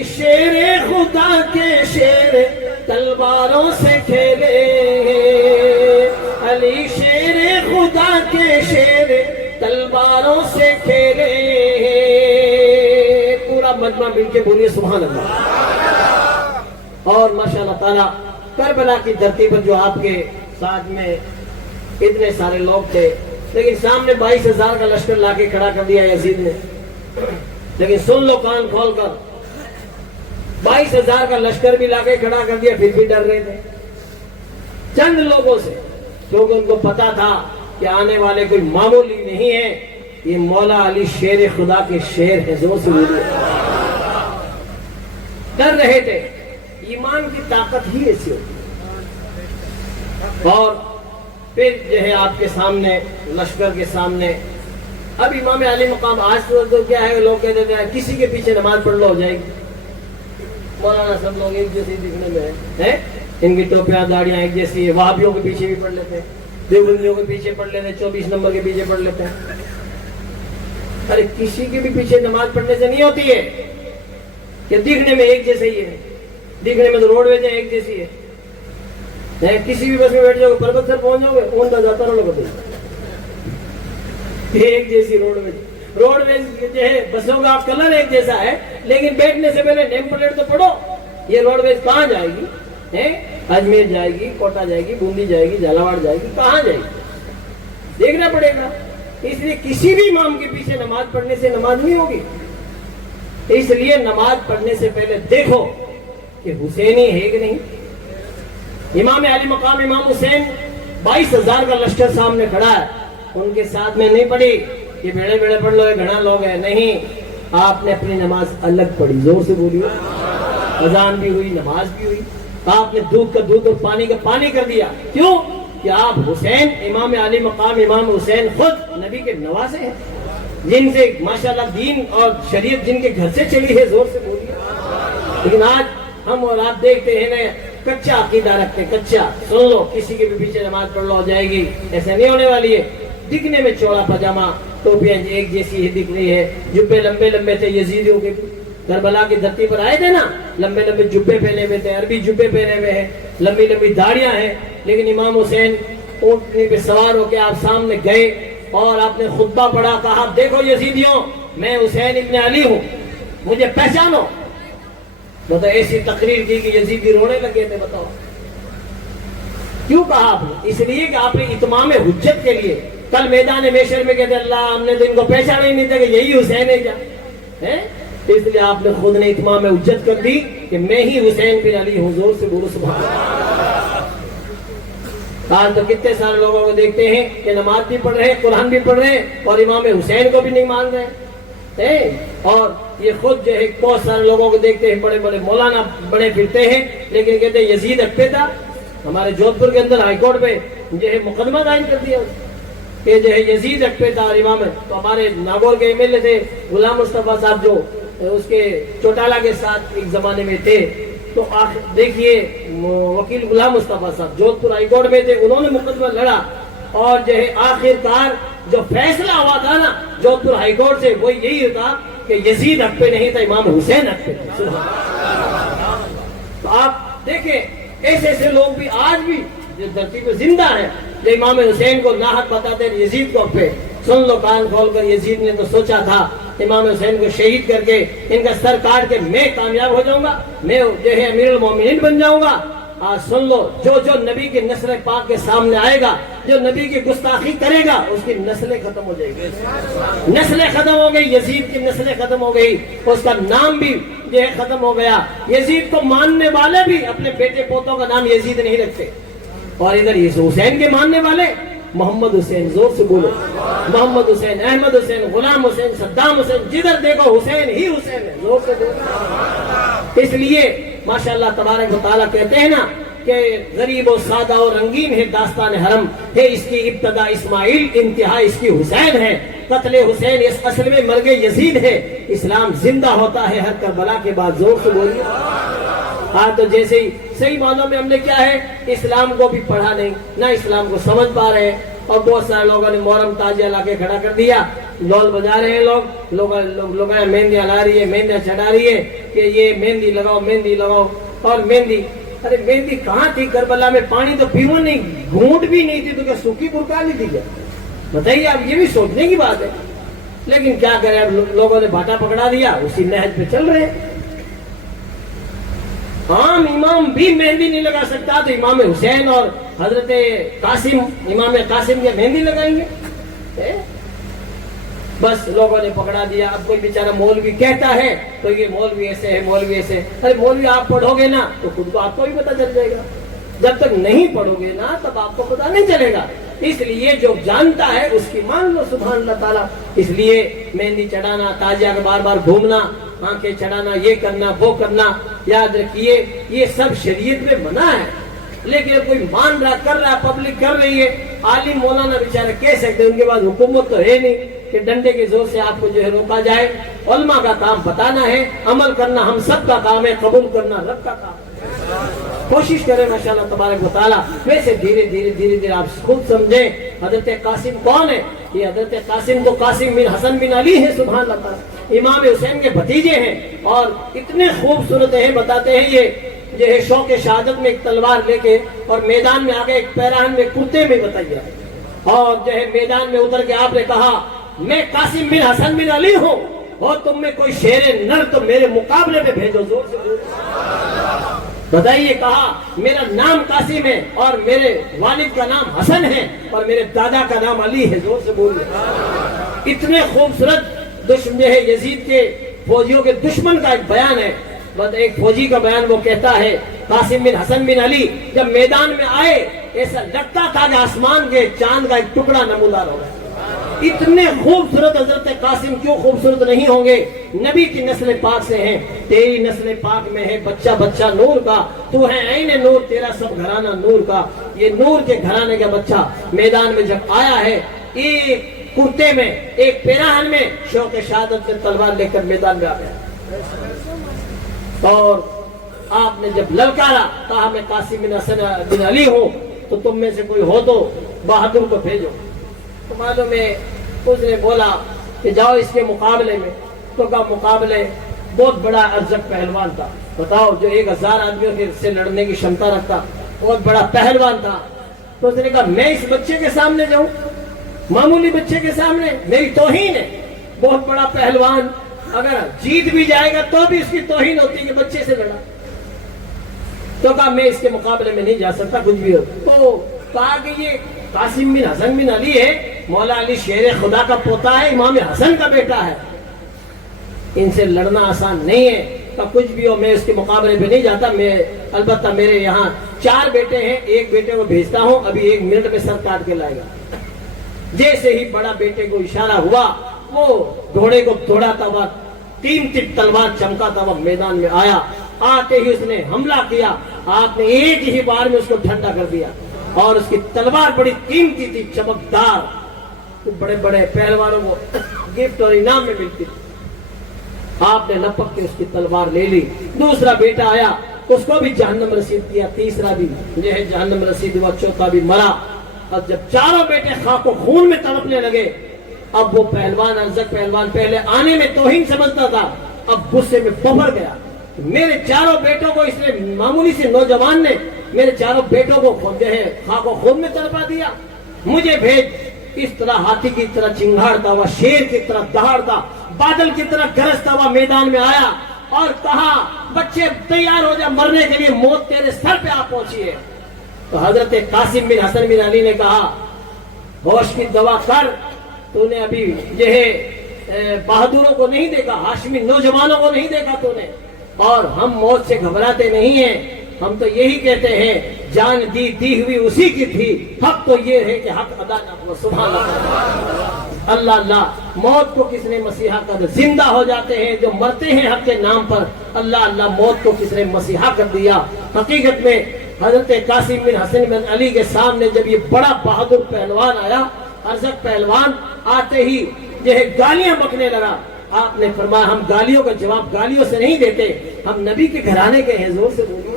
علی شیر خدا کے شیر تلواروں سے کھیلے، علی شیر خدا کے شیر تلواروں سے کھیلے. پورا مجمع مل کے بولیے سبحان اللہ. اور ماشاء اللہ تعالیٰ کربلا کی دھرتی پر جو آپ کے ساتھ میں اتنے سارے لوگ تھے، لیکن سامنے 22,000 کا لشکر لا کے کھڑا کر دیا یزید نے. لیکن سن لو کان کھول کر، 22,000 کا لشکر بھی لا کے کھڑا کر دیا، پھر بھی ڈر رہے تھے چند لوگوں سے، کیونکہ ان کو پتا تھا کہ آنے والے کوئی معمولی نہیں ہے، یہ مولا علی شیر خدا کے شیر ہے. زور سے بولیے. ڈر رہے تھے. ایمان کی طاقت ہی ایسی ہوتی ہے. اور پھر جو ہے آپ کے سامنے لشکر کے سامنے اب امام علی مقام. آج تو کیا ہے، لوگ کہتے ہیں کسی کے پیچھے نماز پڑھ لو ہو جائے گی. مولانا سب لوگ ایک جیسی دکھنے میں ہیں، ان کی ٹوپیاں داڑیاں ایک جیسی ہے. وہابیوں کے پیچھے بھی پڑھ لیتے ہیں، دیوبندیوں کے پیچھے پڑھ لیتے ہیں، 24 نمبر کے پیچھے پڑھ لیتے ہیں. ارے کسی کے بھی پیچھے نماز پڑھنے سے نہیں ہوتی ہے کہ دکھنے میں ایک جیسے ہی ہے. دکھنے میں تو روڈ ویج ایک جیسی ہے. کسی بھی بس میں بیٹھ جاؤ گے، پربت سر پہنچ جاؤ گے، اون کا جاتا رہو لوگ ایک جیسی روڈ ویج جو ہے بسوں کا کلر ایک جیسا ہے، لیکن بیٹھنے سے پہلے نیم پلیٹ تو پڑھو. یہ روڈ ویج کہاں جائے گی؟ اجمیر جائے گی، کوٹا جائے گی، بوندی جائے گی، جھالاواڑ جائے گی، کہاں جائے گی؟ دیکھنا پڑے گا. اس لیے کسی بھی امام کے پیچھے نماز پڑھنے سے نماز نہیں ہوگی. اس لیے نماز پڑھنے سے پہلے دیکھو کہ حسینی ہے کہ نہیں. امام علی مقام امام حسین 22,000 کا لشکر سامنے کھڑا ہے، ان کے ساتھ میں نہیں پڑھی کہ بیڑے بیڑے پڑھ لو، گھنا لوگ ہیں. نہیں، آپ نے اپنی نماز الگ پڑھی. زور سے بولیے. اذان بھی ہوئی، نماز بھی ہوئی. آپ نے دودھ کا دودھ اور پانی کا پانی کر دیا. کیوں؟ کہ آپ حسین امام علی مقام امام حسین خود نبی کے نواسے ہیں، جن سے ماشاءاللہ دین اور شریعت جن کے گھر سے چلی ہے. زور سے بولیے. لیکن آج ہم اور آپ دیکھتے ہیں نا، کچا عقیدہ رکھتے، کچا. سن لو کسی کے بھی پیچھے نماز پڑھ لو ہو جائے گی، ایسا نہیں ہونے والی ہے. دکھنے میں چوڑا پاجامہ، ٹوپیاں ایک جیسی ہی دکھ رہی ہے. جبے لمبے لمبے تھے یزیدیوں کے، کربلا کی دھرتی پر آئے تھے نا، لمبے لمبے جبے پہنے ہوئے تھے، عربی جبے پہنے ہوئے ہیں، لمبی لمبی داڑیاں ہیں. لیکن امام حسین اونٹنی پہ سوار ہو کے آپ سامنے گئے اور آپ نے خطبہ پڑھا، کہا دیکھو یزیدیوں، میں حسین ابن علی ہوں، مجھے پہچانو. تو ایسی تقریر کی کہ یزیدی رونے لگے تھے. بتاؤ کیوں کہا آپ نے؟ اس لیے کہ آپ نے اتمام حجت کے لیے کل میدان محشر میں کہتے اللہ ہم نے تو ان کو پہچانا ہی نہیں تھا کہ یہی حسین ہے کیا ہے. اس لیے آپ نے خود نے اتمام حجت کر دی کہ میں ہی حسین بن علی ہوں. زور سے بولو سبحان اللہ. آج تو کتنے سارے لوگوں کو دیکھتے ہیں کہ نماز بھی پڑھ رہے ہیں، قرآن بھی پڑھ رہے ہیں، اور امام حسین کو بھی نہیں مان رہے ہیں. اور یہ خود جو ہے بہت سارے لوگوں کو دیکھتے ہیں، بڑے بڑے مولانا بڑے پھرتے ہیں، لیکن کہتے ہیں یزید اکبے تھا. ہمارے جودھ پور کے اندر ہائی کورٹ میں جو ہے مقدمہ دائر کر دیا کہ جو ہے یزید اکبے تھا اور امام. تو ہمارے ناگور کے ایم ایل اے تھے غلام مصطفیٰ صاحب، جو اس کے چوٹالہ کے ساتھ ایک زمانے میں تھے. تو دیکھیے وکیل غلام مصطفیٰ صاحب جودھ پور ہائی کورٹ میں تھے، انہوں نے مقدمہ لڑا، اور جو ہے آخر کار جو فیصلہ ہوا تھا نا جودھ پور ہائی کورٹ سے، وہ یہی تھا کہ یزید حق پہ نہیں تھا، امام حسین حق پہ تھا. تو آپ دیکھیں ایسے ایسے لوگ بھی آج بھی جو دھرتی پہ زندہ ہیں، جو امام حسین کو ناحق بتاتے ہیں، یزید کو حق پہ. سن لو کان کھول کر، یزید نے تو سوچا تھا امام حسین کو شہید کر کے ان کا سر کاٹ کے میں کامیاب ہو جاؤں گا، میں جو ہے امیر المومنین بن جاؤں گا. آج سن لو، جو جو نبی کی نسل پاک کے سامنے آئے گا، جو نبی کی گستاخی کرے گا، اس کی نسلیں ختم ہو جائے گی. نسلیں ختم ہو گئی، یزید کی نسلیں ختم ہو گئی، اس کا نام بھی جو ہے ختم ہو گیا. یزید کو ماننے والے بھی اپنے بیٹے پوتوں کا نام یزید نہیں رکھتے. اور ادھر حسین کے ماننے والے محمد حسین. زور سے بولو. محمد حسین، احمد حسین، غلام حسین، صدام حسین، جدھر دیکھو حسین ہی حسین ہے. زور سے بولو. اس لیے ماشاءاللہ تبارک و تعالیٰ کہتے ہیں نا کہ غریب و سادہ و رنگین ہے داستان حرم، ہے اس کی ابتدا اسماعیل، انتہا اس کی حسین ہے. قتل حسین اس اصل میں مرگ یزید ہے. اسلام زندہ ہوتا ہے ہر کربلا کے بعد. زور سے بولیے. آج تو جیسے ہی صحیح معنوں میں ہم نے کیا ہے، اسلام کو بھی پڑھا نہیں، نہ اسلام کو سمجھ پا رہے ہیں. اور بہت سارے لوگوں نے محرم تازیہ لا کے کھڑا کر دیا، ڈھول بجا رہے ہیں لوگ مہندیاں لا رہی ہے، مہندیاں چڑھا رہی ہے. کہ یہ مہندی لگاؤ اور مہندی، ارے مہندی کہاں تھی کربلا میں؟ پانی تو پیو نہیں، گھونٹ بھی نہیں تھی، تو کیا سوکھی برقع لی تھی کیا؟ بتائیے، اب یہ بھی سوچنے کی بات ہے۔ لیکن کیا کریں، اب لوگوں نے بھاٹا پکڑا دیا، اسی نہج پہ چل رہے ہیں۔ عام امام بھی مہندی نہیں لگا سکتا تو امام حسین اور حضرت قاسم، امام قاسم کے مہندی لگائیں گے؟ بس لوگوں نے پکڑا دیا۔ اب کوئی بیچارہ مولوی کہتا ہے تو یہ مولوی ایسے ہے، مولوی ایسے۔ ارے مولوی آپ پڑھو گے نا تو خود کو آپ کو بھی پتہ چل جائے گا، جب تک نہیں پڑھو گے نا تب آپ کو پتہ نہیں چلے گا۔ اس لیے جو جانتا ہے اس کی مان لو، سبحان اللہ تعالیٰ۔ اس لیے مہندی چڑھانا، تازیہ کا بار بار گھومنا، آنکھیں چڑھانا، یہ کرنا وہ کرنا، یاد رکھیے یہ سب شریعت میں منع ہے۔ لیکن کوئی مان رہا، کر رہا، پبلک کر رہی ہے۔ عالم مولانا بیچارے کہہ سکتے، ان کے پاس حکومت تو ہے نہیں کہ ڈنڈے کے زور سے آپ کو جو ہے روکا جائے۔ علماء کا کام بتانا ہے، عمل کرنا ہم سب کا کام ہے، قبول کرنا رب کا کام ہے۔ کوشش کریں ماشاءاللہ تبارک و تعالیٰ۔ ویسے دھیرے دھیرے آپ خود سمجھیں حضرت قاسم کون ہے۔ یہ حضرت قاسم تو قاسم بن حسن بن علی ہے، سبحان اللہ تعالیٰ، امام حسین کے بھتیجے ہیں، اور اتنے خوبصورت ہیں، بتاتے ہیں یہ جو ہے شوق شہادت میں ایک تلوار لے کے اور میدان میں آگے ایک پیراہن میں کرتے میں، بتائیے، اور جو ہے میدان میں اتر کے آپ نے کہا میں قاسم بن حسن بن علی ہوں، اور تم میں کوئی شیر نر تو میرے مقابلے میں بھیجو، زور سے بتائیے۔ کہا میرا نام قاسم ہے اور میرے والد کا نام حسن ہے اور میرے دادا کا نام علی ہے، زور سے بولیے۔ اتنے خوبصورت دشمن ہے یزید کے فوجیوں کے دشمن کا ایک بیان ہے، بس ایک فوجی کا بیان، وہ کہتا ہے قاسم بن حسن بن علی جب میدان میں آئے ایسا لگتا تھا کہ آسمان کے چاند کا ایک ٹکڑا نمودار ہو گیا۔ اتنے خوبصورت حضرت قاسم کیوں خوبصورت نہیں ہوں گے؟ نبی کی نسل پاک سے ہیں، تیری نسل پاک میں ہے بچہ بچہ نور کا، تو ہے عین نور، تیرا سب گھرانہ نور کا۔ یہ نور کے گھرانے کا بچہ میدان میں جب آیا ہے، ایک کرتے میں، ایک پیراہن میں، شوق شہادت سے تلوار لے کر میدان میں آ گیا، اور آپ نے جب للکارا، کہا میں قاسم بن حسن بن علی ہوں، تو تم میں سے کوئی ہو تو بہادر کو بھیجو۔ تو معلوم ہے اس نے بولا کہ جاؤ اس کے مقابلے میں، تو کا مقابلے بہت بڑا ارزق پہلوان تھا، بتاؤ، جو 1000 آدمیوں سے لڑنے کی شمتا رکھتا، بہت بڑا پہلوان تھا۔ تو اس نے کہا میں اس بچے کے سامنے جاؤں، معمولی بچے کے سامنے؟ میری توہین ہے، بہت بڑا پہلوان اگر جیت بھی جائے گا تو بھی اس کی توہین ہوتی ہے کہ بچے سے لڑا۔ تو کہا میں اس کے مقابلے میں نہیں جا سکتا، کچھ بھی ہو۔ تو کہا کہ یہ قاسم بن حسن بن علی ہے، مولا علی شیر خدا کا پوتا ہے، امام حسن کا بیٹا ہے، ان سے لڑنا آسان نہیں ہے۔ تو کچھ بھی ہو میں اس کے مقابلے پہ نہیں جاتا، میں البتہ میرے یہاں 4 بیٹے ہیں، ایک بیٹے کو بھیجتا ہوں، ابھی 1 منٹ میں سر کاٹ کے لائے گا۔ جیسے ہی بڑا بیٹے کو اشارہ ہوا، وہ گھوڑے کو دوڑاتا ہوا، قیمتی تلوار چمکاتا ہوا میدان میں آیا۔ آتے ہی اس نے حملہ کیا، آپ نے ایک ہی بار میں اس کو ٹھنڈا کر دیا، اور اس کی تلوار بڑی قیمتی تھی، چمکدار، بڑے بڑے پہلوانوں کو گفٹ اور انعام میں ملتی تھی۔ آپ نے لپک کے اس کی تلوار لے لی۔ دوسرا بیٹا آیا، اس کو بھی جہنم رسید کیا، تیسرا بھی جو ہے جہنم رسید ہوا، چوتھا بھی مرا۔ اور جب چاروں بیٹے خاک و خون میں تڑپنے لگے، اب وہ پہلوان ارزق پہلوان پہلے آنے میں توہین سمجھتا تھا، اب غصے میں ببر گیا، میرے چاروں بیٹوں کو اس نے، معمولی سے نوجوان نے میرے چاروں بیٹوں کو جو ہے خاک و خون میں تڑپا دیا، مجھے بھیج۔ اس طرح ہاتھی کی طرح چنگھاڑتا ہوا، شیر کی طرح دہاڑتا، بادل کی طرح گرجتا ہوا میدان میں آیا اور کہا بچے تیار ہو جا مرنے کے لیے، موت تیرے سر پہ آ پہنچی ہے۔ تو حضرت قاسم بن حسن بن علی نے کہا ہوش کی دوا کر، تو نے ابھی جو ہے بہادروں کو نہیں دیکھا، ہاشمی نوجوانوں کو نہیں دیکھا تو نے، اور ہم موت سے گھبراتے نہیں ہیں، ہم تو یہی کہتے ہیں جان دی ہوئی اسی کی تھی، حق تو یہ ہے کہ حق ادا نہ ہوا۔ سبحان اللہ، اللہ اللہ، موت کو کس نے مسیحا کر، زندہ ہو جاتے ہیں جو مرتے ہیں حق کے نام پر، اللہ اللہ، موت کو کس نے مسیحا کر دیا۔ حقیقت میں حضرت قاسم بن حسن بن علی کے سامنے جب یہ بڑا بہادر پہلوان آیا، ارزق پہلوان، آتے ہی جو ہے گالیاں بکنے لگا۔ آپ نے فرمایا ہم گالیوں کا جواب گالیوں سے نہیں دیتے، ہم نبی کے گھرانے کے ہیں، زور سے بولو،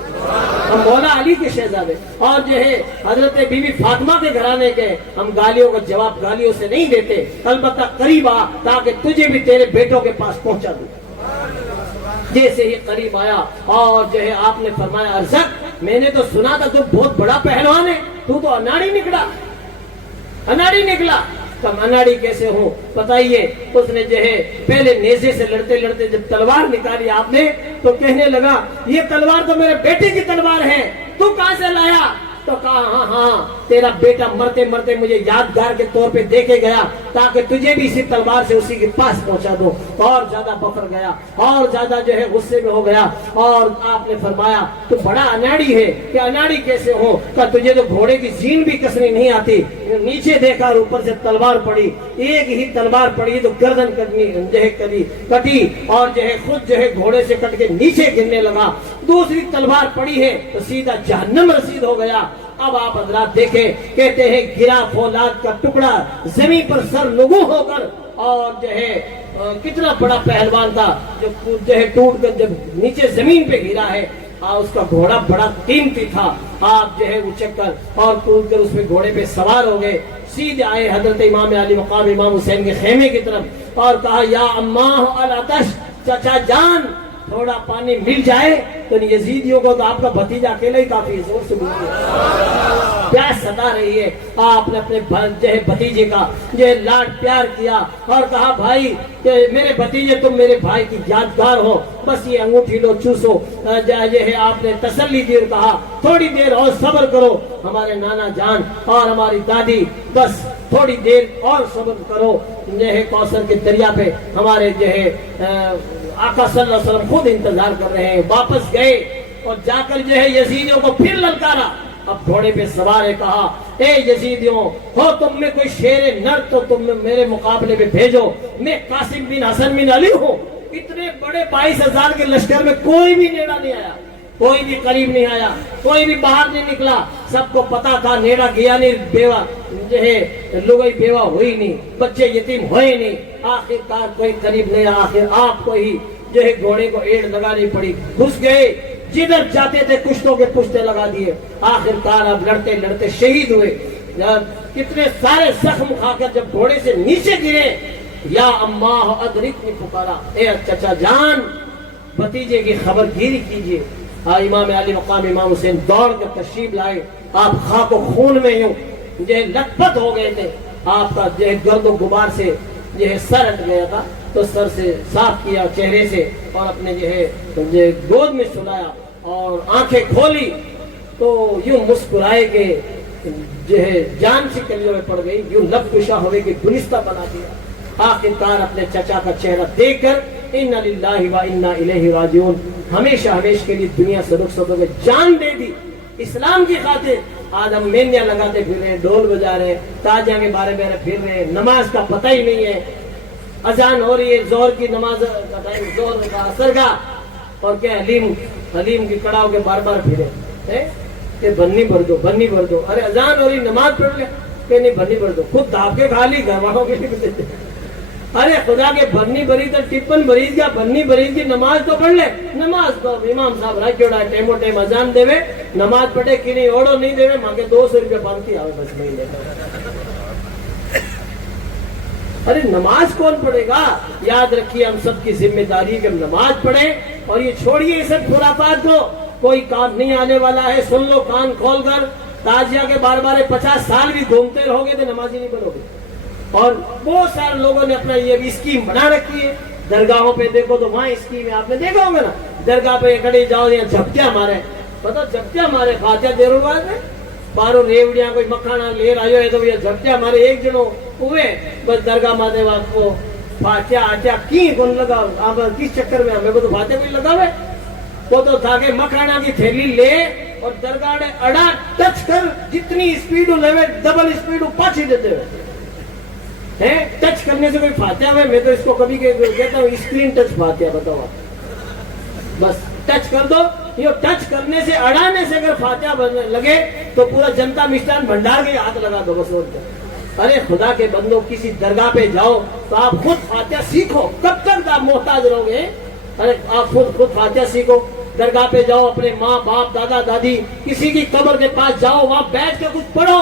ہم مولا علی کے شہزادے اور جو ہے حضرت بی بی فاطمہ کے گھرانے کے، ہم گالیوں کا جواب گالیوں سے نہیں دیتے، البتہ قریب آ تاکہ تجھے بھی تیرے بیٹوں کے پاس پہنچا دوں۔ جیسے ہی قریب آیا اور جو ہے آپ نے فرمایا ارزق میں نے تو سنا تھا تو بہت بڑا پہلوان ہے، تو اناڑی نکلا، اناڑی نکلا۔ کم اناڑی کیسے ہوں بتائیے؟ اس نے جو ہے پہلے نیزے سے لڑتے لڑتے جب تلوار نکالی آپ نے تو کہنے لگا یہ تلوار تو میرے بیٹے کی تلوار ہے، تو کہاں سے لایا؟ تو کہا ہاں ہاں تیرا بیٹا مرتے مرتے مجھے یادگار کے طور پہ دے کے گیا تاکہ تجھے بھی اسی تلوار سے اسی کے پاس پہنچا دو۔ اور زیادہ بفر گیا اور زیادہ جو ہے غصے میں ہو گیا، اور آپ نے فرمایا تو بڑا اناڑی ہے کہ اناڑی کیسے ہو؟ کہ تجھے تو گھوڑے کی زین بھی کسنی نہیں آتی، نیچے دیکھا اور اوپر سے تلوار پڑی، ایک ہی تلوار پڑی تو گردن کٹی اور جو ہے خود جو ہے گھوڑے سے کٹ کے نیچے گرنے لگا، دوسری تلوار پڑی ہے تو سیدھا جہنم رسید ہو گیا۔ اب آپ حضرات دیکھیں، کہتے ہیں گرا فولاد کا ٹکڑا زمین پر سر نگو ہو کر، اور جو ہے کتنا بڑا پہلوان تھا جو ہے ٹوٹ کر جب نیچے زمین پہ گرا ہے، اس کا گھوڑا بڑا قیمتی تھا، آپ جو ہے اچک کر اور کود کر اس میں گھوڑے پہ سوار ہو گئے، سیدھے آئے حضرت امام علی مقام امام حسین کے خیمے کی طرف اور کہا یا اماہ العطش، چچا جان تھوڑا پانی مل جائے۔ تو یزیدیوں کو تو آپ کا بھتیجا اکیلا ہی کافی زور سے بولتے پیاس ستا رہی ہے، آپ نے اپنے جو ہے بھتیجے کا جو ہے لاڈ پیار کیا اور کہا بھائی کہ میرے بھتیجے تم میرے بھائی کی یادگار ہو، بس یہ انگوٹھی لو چوسو۔ یہ ہے آپ نے تسلی دی اور کہا تھوڑی دیر اور صبر کرو ہمارے نانا جان اور ہماری دادی، بس تھوڑی دیر اور صبر کرو، جو ہے کوثر کے دریا پہ ہمارے جو ہے آقا صلی اللہ علیہ وسلم خود انتظار کر رہے ہیں۔ واپس گئے اور جا کر جو ہے یزیدیوں کو پھر للکارا، اب گھوڑے پہ سوار ہے، کہا اے یزیدیوں ہو تم میں کوئی شیر نر تو تم میرے مقابلے میں بھیجو، میں قاسم بن حسن بن علی ہوں۔ اتنے بڑے 22,000 کے لشکر میں کوئی بھی نیڑا نہیں آیا، کوئی بھی قریب نہیں آیا، کوئی بھی باہر نہیں نکلا، سب کو پتا تھا نیڑا گیا نہیں، بیوہ جو ہے لوگئی بیوہ ہوئی نہیں، بچے یتیم ہوئے نہیں، آخر کار کوئی قریب نہیں، آخر آپ کو ہی جو ہے گھوڑے کو ایڑ لگانی پڑی، گھس گئے، جدھر جاتے تھے کشتوں کے پشتے لگا دیے، آخر کار اب لڑتے لڑتے شہید ہوئے۔ کتنے سارے زخم کھا کر جب گھوڑے سے نیچے گرے، یا اماہ ادرکنی پکارا، اے چچا جان بھتیجے کی خبر گیری کیجئے۔ امام علی مقام امام حسین دوڑ کر تشریف لائے، آپ خاک و خون میں یوں جو ہے لت پت ہو گئے تھے، آپ کا جو ہے گرد و غبار سے جو ہے سر ہٹ گیا تھا، تو سر سے صاف کیا چہرے سے اور اپنے جو ہے گود میں سلایا اور آنکھیں کھولی تو یوں مسکرائے کہ جو ہے جان سی کلیوں میں پڑ گئی، یوں لب کشا ہوئے کہ گلستہ بنا دیا۔ آخر کار اپنے چچا کا چہرہ دیکھ کر اِنَّا لِلَّهِ وَإِنَّا إِلَيْهِ راجعون، ہمیشہ ہمیشہ کے لیے دنیا سے رخصت ہو گئے، جان دے دی اسلام کی خاطر۔ آج ہم مینیاں لگاتے پھر رہے ہیں، ڈول بجا رہے ہیں، تاجیاں کے بارے میں پھر رہے ہیں، نماز کا پتہ ہی نہیں ہے، اذان ہو رہی ہے ظہر کی نماز کا ٹائم، ظہر کا اثر کا، اور کیا حلیم کی کڑاؤ کے بار بار پھرے کہ بنی بھر دو بنی بھر دو، ارے اذان ہو رہی نماز پڑھ لے کہ نہیں بنی بھر دو، خود دھاپ کے کھا لی، گھر والوں کے لیے ارے خدا کے بھرنی بھری تو ٹپن بھری گیا، بھرنی بھری کی نماز تو پڑھ لے، نماز تو امام صاحب رکھ اڑا ٹیمو ٹیم اذان دے نماز پڑھے کہ نہیں اوڑو نہیں دے ماں کے 200 روپے بانتی آوے بس نہیں دیتا۔ ارے نماز کون پڑھے گا؟ یاد رکھیے ہم سب کی ذمہ داری کہ ہم نماز پڑھیں، اور یہ چھوڑیے یہ سب خرافات کو، کوئی کام نہیں آنے والا ہے، سن لو کان کھول کر، تازیہ کے بار بار 50 سال بھی گھومتے رہو گے تو نماز ہی نہیں پڑھو گے۔ اور بہت سارے لوگوں نے اپنا یہ اسکیم بنا رکھی ہے، درگاہوں پہ دیکھو تو وہاں اسکیم ہے، آپ نے دیکھا ہوگا نا، درگاہ پہ کھڑے جاؤ یا جھپکیاں مارے، پتا جھپکیاں مارے فاتحہ دیرو بعد میں بارو ریوڑیاں کوئی مکھانا لے رہا ہے تو یہ جھپکیاں مارے ایک جنوں ہوئے بس درگاہ ماتے آپ کو فاتحہ آتیا کی کون لگا، آپ کس چکر میں ہمیں کو تو فاتحہ کوئی لگا ہوئے، وہ تو تھا کہ مکھانا کی تھیلی لے اور درگاہ نے اڑا ٹچ کر جتنی اسپیڈ لے ڈبل اسپیڈ پاچ ہی دیتے ہوئے ٹچ کرنے سے کوئی فاتحہ ہوئے، میں تو اس کو کبھی کہتا ہوں اسکرین ٹچ فاتحہ، بتاؤ آپ بس ٹچ کر دو، یہ ٹچ کرنے سے اڑانے سے اگر فاتحہ لگے تو پورا جنتا مشٹان بھنڈار کے ہاتھ لگا دو بس اور کیا۔ ارے خدا کے بندو کسی درگاہ پہ جاؤ تو آپ خود فاتحہ سیکھو، کب تک آپ محتاج رہو گے؟ ارے آپ خود فاتحہ سیکھو، درگاہ پہ جاؤ، اپنے ماں باپ دادا دادی کسی کی قبر کے پاس جاؤ، وہاں بیٹھ کے کچھ پڑھو،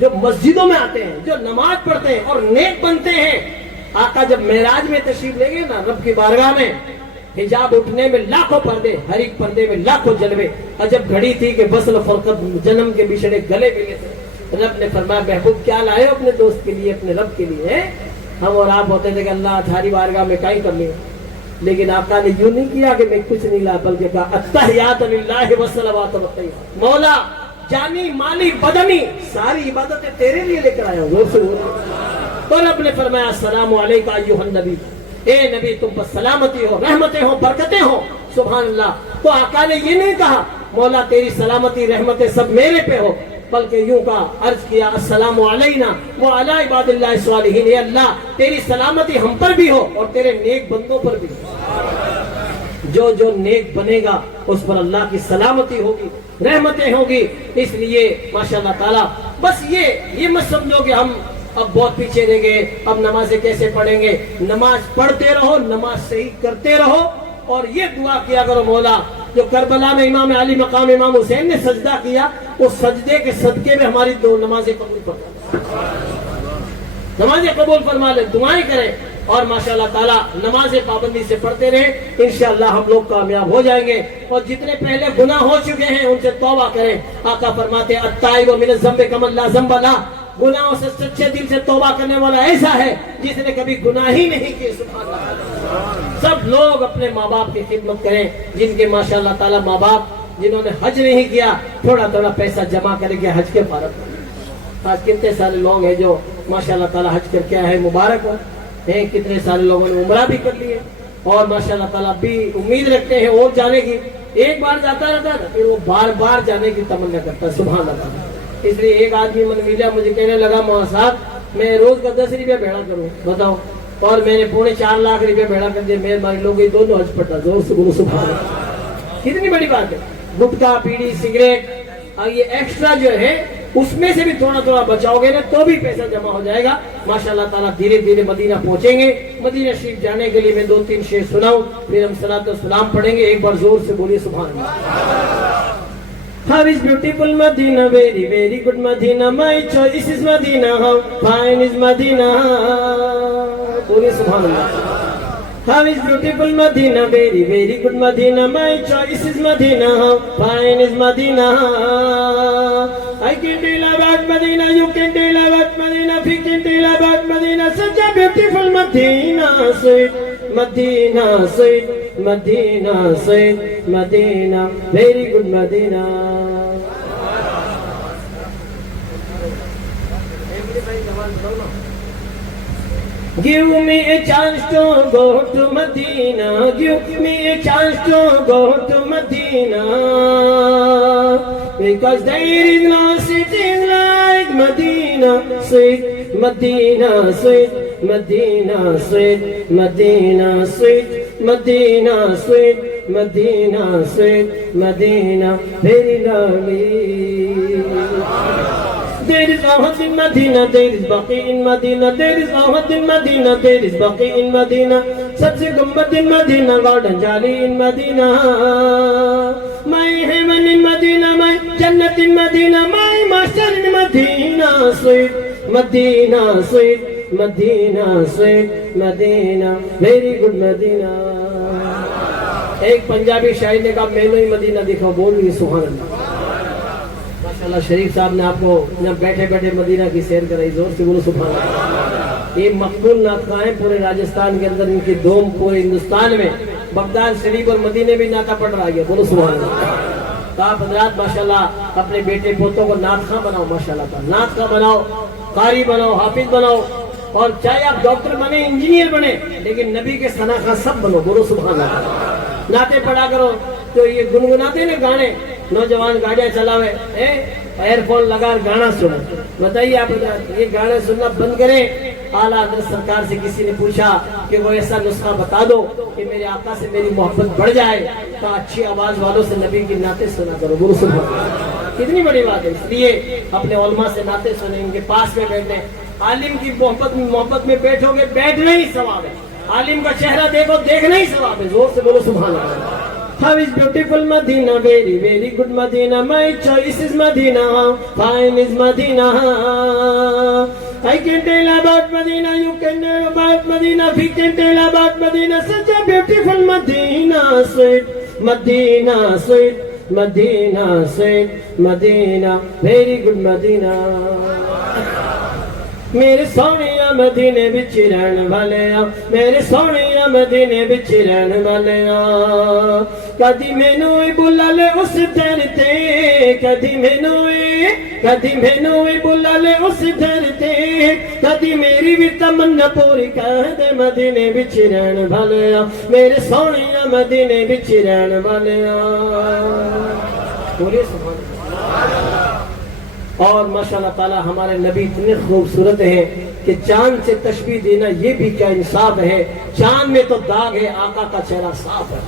جو مسجدوں میں آتے ہیں, جو نماز پڑھتے ہیں اور نیک بنتے ہیں, آقا جب معراج میں تشریف لے گئے نا رب کی بارگاہ میں, حجاب اٹھنے میں لاکھوں پردے, ہر ایک پردے میں لاکھوں جلوے, عجب گھڑی تھی کہ وصل فرقت جنم کے بچھڑے گلے ملے تھے. رب نے فرمایا محبوب کیا لائے ہو اپنے دوست کے لیے, اپنے رب کے لیے؟ ہم اور آپ ہوتے تھے کہ اللہ تھاری بارگاہ میں کہیں کر لیں, لیکن آقا نے یوں نہیں کیا کہ میں کچھ نہیں لا, بلکہ کہا التحیات للہ والصلوات والطیبات, مولا جانی مالی بدنی ساری عبادتیں تیرے لیے لے کر آیا ہوں. زور سے بولو. تو رب نے فرمایا السلام علیکم ایھا النبی, اے نبی تم پر سلامتی ہو, رحمتیں ہو, برکتیں ہو. سبحان اللہ. تو آقا نے یہ نہیں کہا مولا تیری سلامتی رحمتیں سب میرے پہ ہو, بلکہ یوں کا عرض کیا السلام علینا وعلی عباد اللہ الصالحین, اے اللہ تیری سلامتی ہم پر بھی ہو اور تیرے نیک بندوں پر بھی. جو جو نیک بنے گا اس پر اللہ کی سلامتی ہوگی, رحمتیں ہوگی. اس لیے ماشاءاللہ تعالی بس یہ مت سمجھو کہ ہم اب بہت پیچھے رہ گئے, اب نمازیں کیسے پڑھیں گے. نماز پڑھتے رہو, نماز صحیح کرتے رہو, اور یہ دعا کیا کرو مولا جو کربلا میں امام علی مقام امام حسین نے سجدہ کیا, اس سجدے کے صدقے میں ہماری دو نمازیں قبول فرما, نمازیں قبول فرما لے, دعائیں کریں, اور ماشاءاللہ تعالیٰ نمازیں پابندی سے پڑھتے رہیں. انشاءاللہ ہم لوگ کامیاب ہو جائیں گے. اور جتنے پہلے گناہ ہو چکے ہیں ان سے توبہ کریں. آقا فرماتے ہیں التائب من الذنب کمن لا ذنب لہ, گناہوں سے سچے دل سے توبہ کرنے والا ایسا ہے جس نے کبھی گناہ ہی نہیں کیے. سبحان اللہ. سب لوگ اپنے ماں باپ کی خدمت کریں, جن کے ماشاءاللہ تعالیٰ ماں باپ جنہوں نے حج نہیں کیا, تھوڑا تھوڑا پیسہ جمع کریں کہ حج کے فارغ کریں. آج کتنے سارے لوگ ہیں جو ماشاءاللہ تعالیٰ حج کر کے آئے, مبارک ہو. کتنے سارے لوگوں نے عمرہ بھی کر لیے اور ماشاءاللہ تعالیٰ بھی امید رکھتے ہیں اور جانے کی. ایک بار جاتا رہتا ہے پھر وہ بار بار جانے کی تمنا کرتا ہے. سبحان اللہ. اس لیے ایک آدمی من ملا, مجھے کہنے لگا مولانا صاحب میں روز کا 10 روپیہ بھیڑا کروں, بتاؤ, اور میں نے 4.5 لاکھ روپیہ بھیڑا کر دیا. مہربانی لوگ یہ دونوں حج پڑتا. زور سے بولو سبحان اللہ. کتنی بڑی بات ہے. گٹکا, بیڑی, سگریٹ, یہ ایکسٹرا جو ہے اس میں سے بھی تھوڑا تھوڑا بچاؤ گے نا تو بھی پیسہ جمع ہو جائے گا. ماشاءاللہ تعالیٰ دھیرے دھیرے مدینہ پہنچیں گے. مدینہ شریف جانے کے لیے میں 2-3 شعر سناؤں, پھر ہم صلاۃ والسلام پڑھیں گے. ایک بار زور سے بولیے سبحان اللہ. How is beautiful Medina, very very good Medina, my choice is Medina, how fine is Medina. بولیے سبحان اللہ. How is beautiful Medina, very very good Medina, my choice is Medina, how fine is Medina. I can tell about Medina, you can tell about Medina, we can tell about Medina, such a beautiful Medina, sweet Medina, sweet Medina, sweet Medina, very good Medina. Give me a chance to go to Medina, give me a chance to go to Medina, because there is no city like Medina, sweet Medina, sweet Medina, sweet Medina, sweet Medina, sweet Medina, sweet Medina, very lovely. There is Ahad in Medina, there is Baqi in Medina, there is Ahad in Medina, there is Baqi in Medina, Sabse Gumbad in Medina, Garden Jali in Medina, my heaven in Medina, my Jannat in Medina, my master in Medina, sweet Medina, sweet Medina, sweet Medina, very good Medina. ایک پنجابی شاعر نے کہا میں نے ہی مدینہ دیکھا. بول رہی سبحان اللہ. ماشاءاللہ شریف صاحب نے آپ کو بیٹھے بیٹھے مدینہ کی سیر کرائی. زور سے بولو سبحان اللہ. یہ مقبول ناطقاں ہیں پورے راجستھان کے اندر, ان کی دوم پورے ہندوستان میں. بغداد شریف اور مدینے میں نعتہ پڑھ رہا ہے. بولو سبحان اللہ. تو آپ حضرات ماشاءاللہ اپنے بیٹے پوتوں کو نعتخواں بناؤ. ماشاءاللہ نعتخواں بناؤ, قاری بناؤ, حافظ بناؤ, اور چاہے آپ ڈاکٹر بنے, انجینئر بنے, لیکن نبی کے ثناء سب بنو. بولو سبحان اللہ. نعتیں پڑھا کرو. تو یہ گنگناتے نا گانے, نوجوان گاڑیاں چلاوے, ایئر فون لگا گانا سنو. بتائیے آپ یہ گانے سننا بند کریں. اعلیٰ حضرت سرکار سے کسی نے پوچھا کہ وہ ایسا نسخہ بتا دو کہ میرے آقا سے میری محبت بڑھ جائے, تو اچھی آواز والوں سے نبی کی نعتیں سنا کرو. گرو سبحان. کتنی بڑی بات ہے. اس لیے اپنے علماء سے نعتیں سنیں, ان کے پاس میں بیٹھیں. عالم کی محبت میں بیٹھو گے, بیٹھنا ہی ثواب ہے. عالم کا چہرہ دیکھو, دیکھنا ہی ثواب ہے. زور سے بولو سبحان اللہ. How is beautiful Medina, very, very good Medina. My choice is Medina, fine is Medina. I can tell about Medina, you can tell about Medina, we can tell about Medina. Such a beautiful Medina, sweet Medina, sweet Medina, sweet Medina, very good Medina. میرے سونیا مدینے بچ رہن والے میرے سونیا مدینے بچ رہن والے کدی مینوں بلا لے اس در تے کدی مینوں بلا لے اس در تے کدی میری بھی تمنا پوری کر دے مدینے بچ رہن والے میرے سونیا مدینے بچ رہن والے بولیے سبحان اللہ. اور ماشاءاللہ تعالی ہمارے نبی اتنے خوبصورت ہیں کہ چاند سے تشبیہ دینا یہ بھی کیا انصاف ہے. چاند میں تو داغ ہے، آقا کا چہرہ صاف ہے.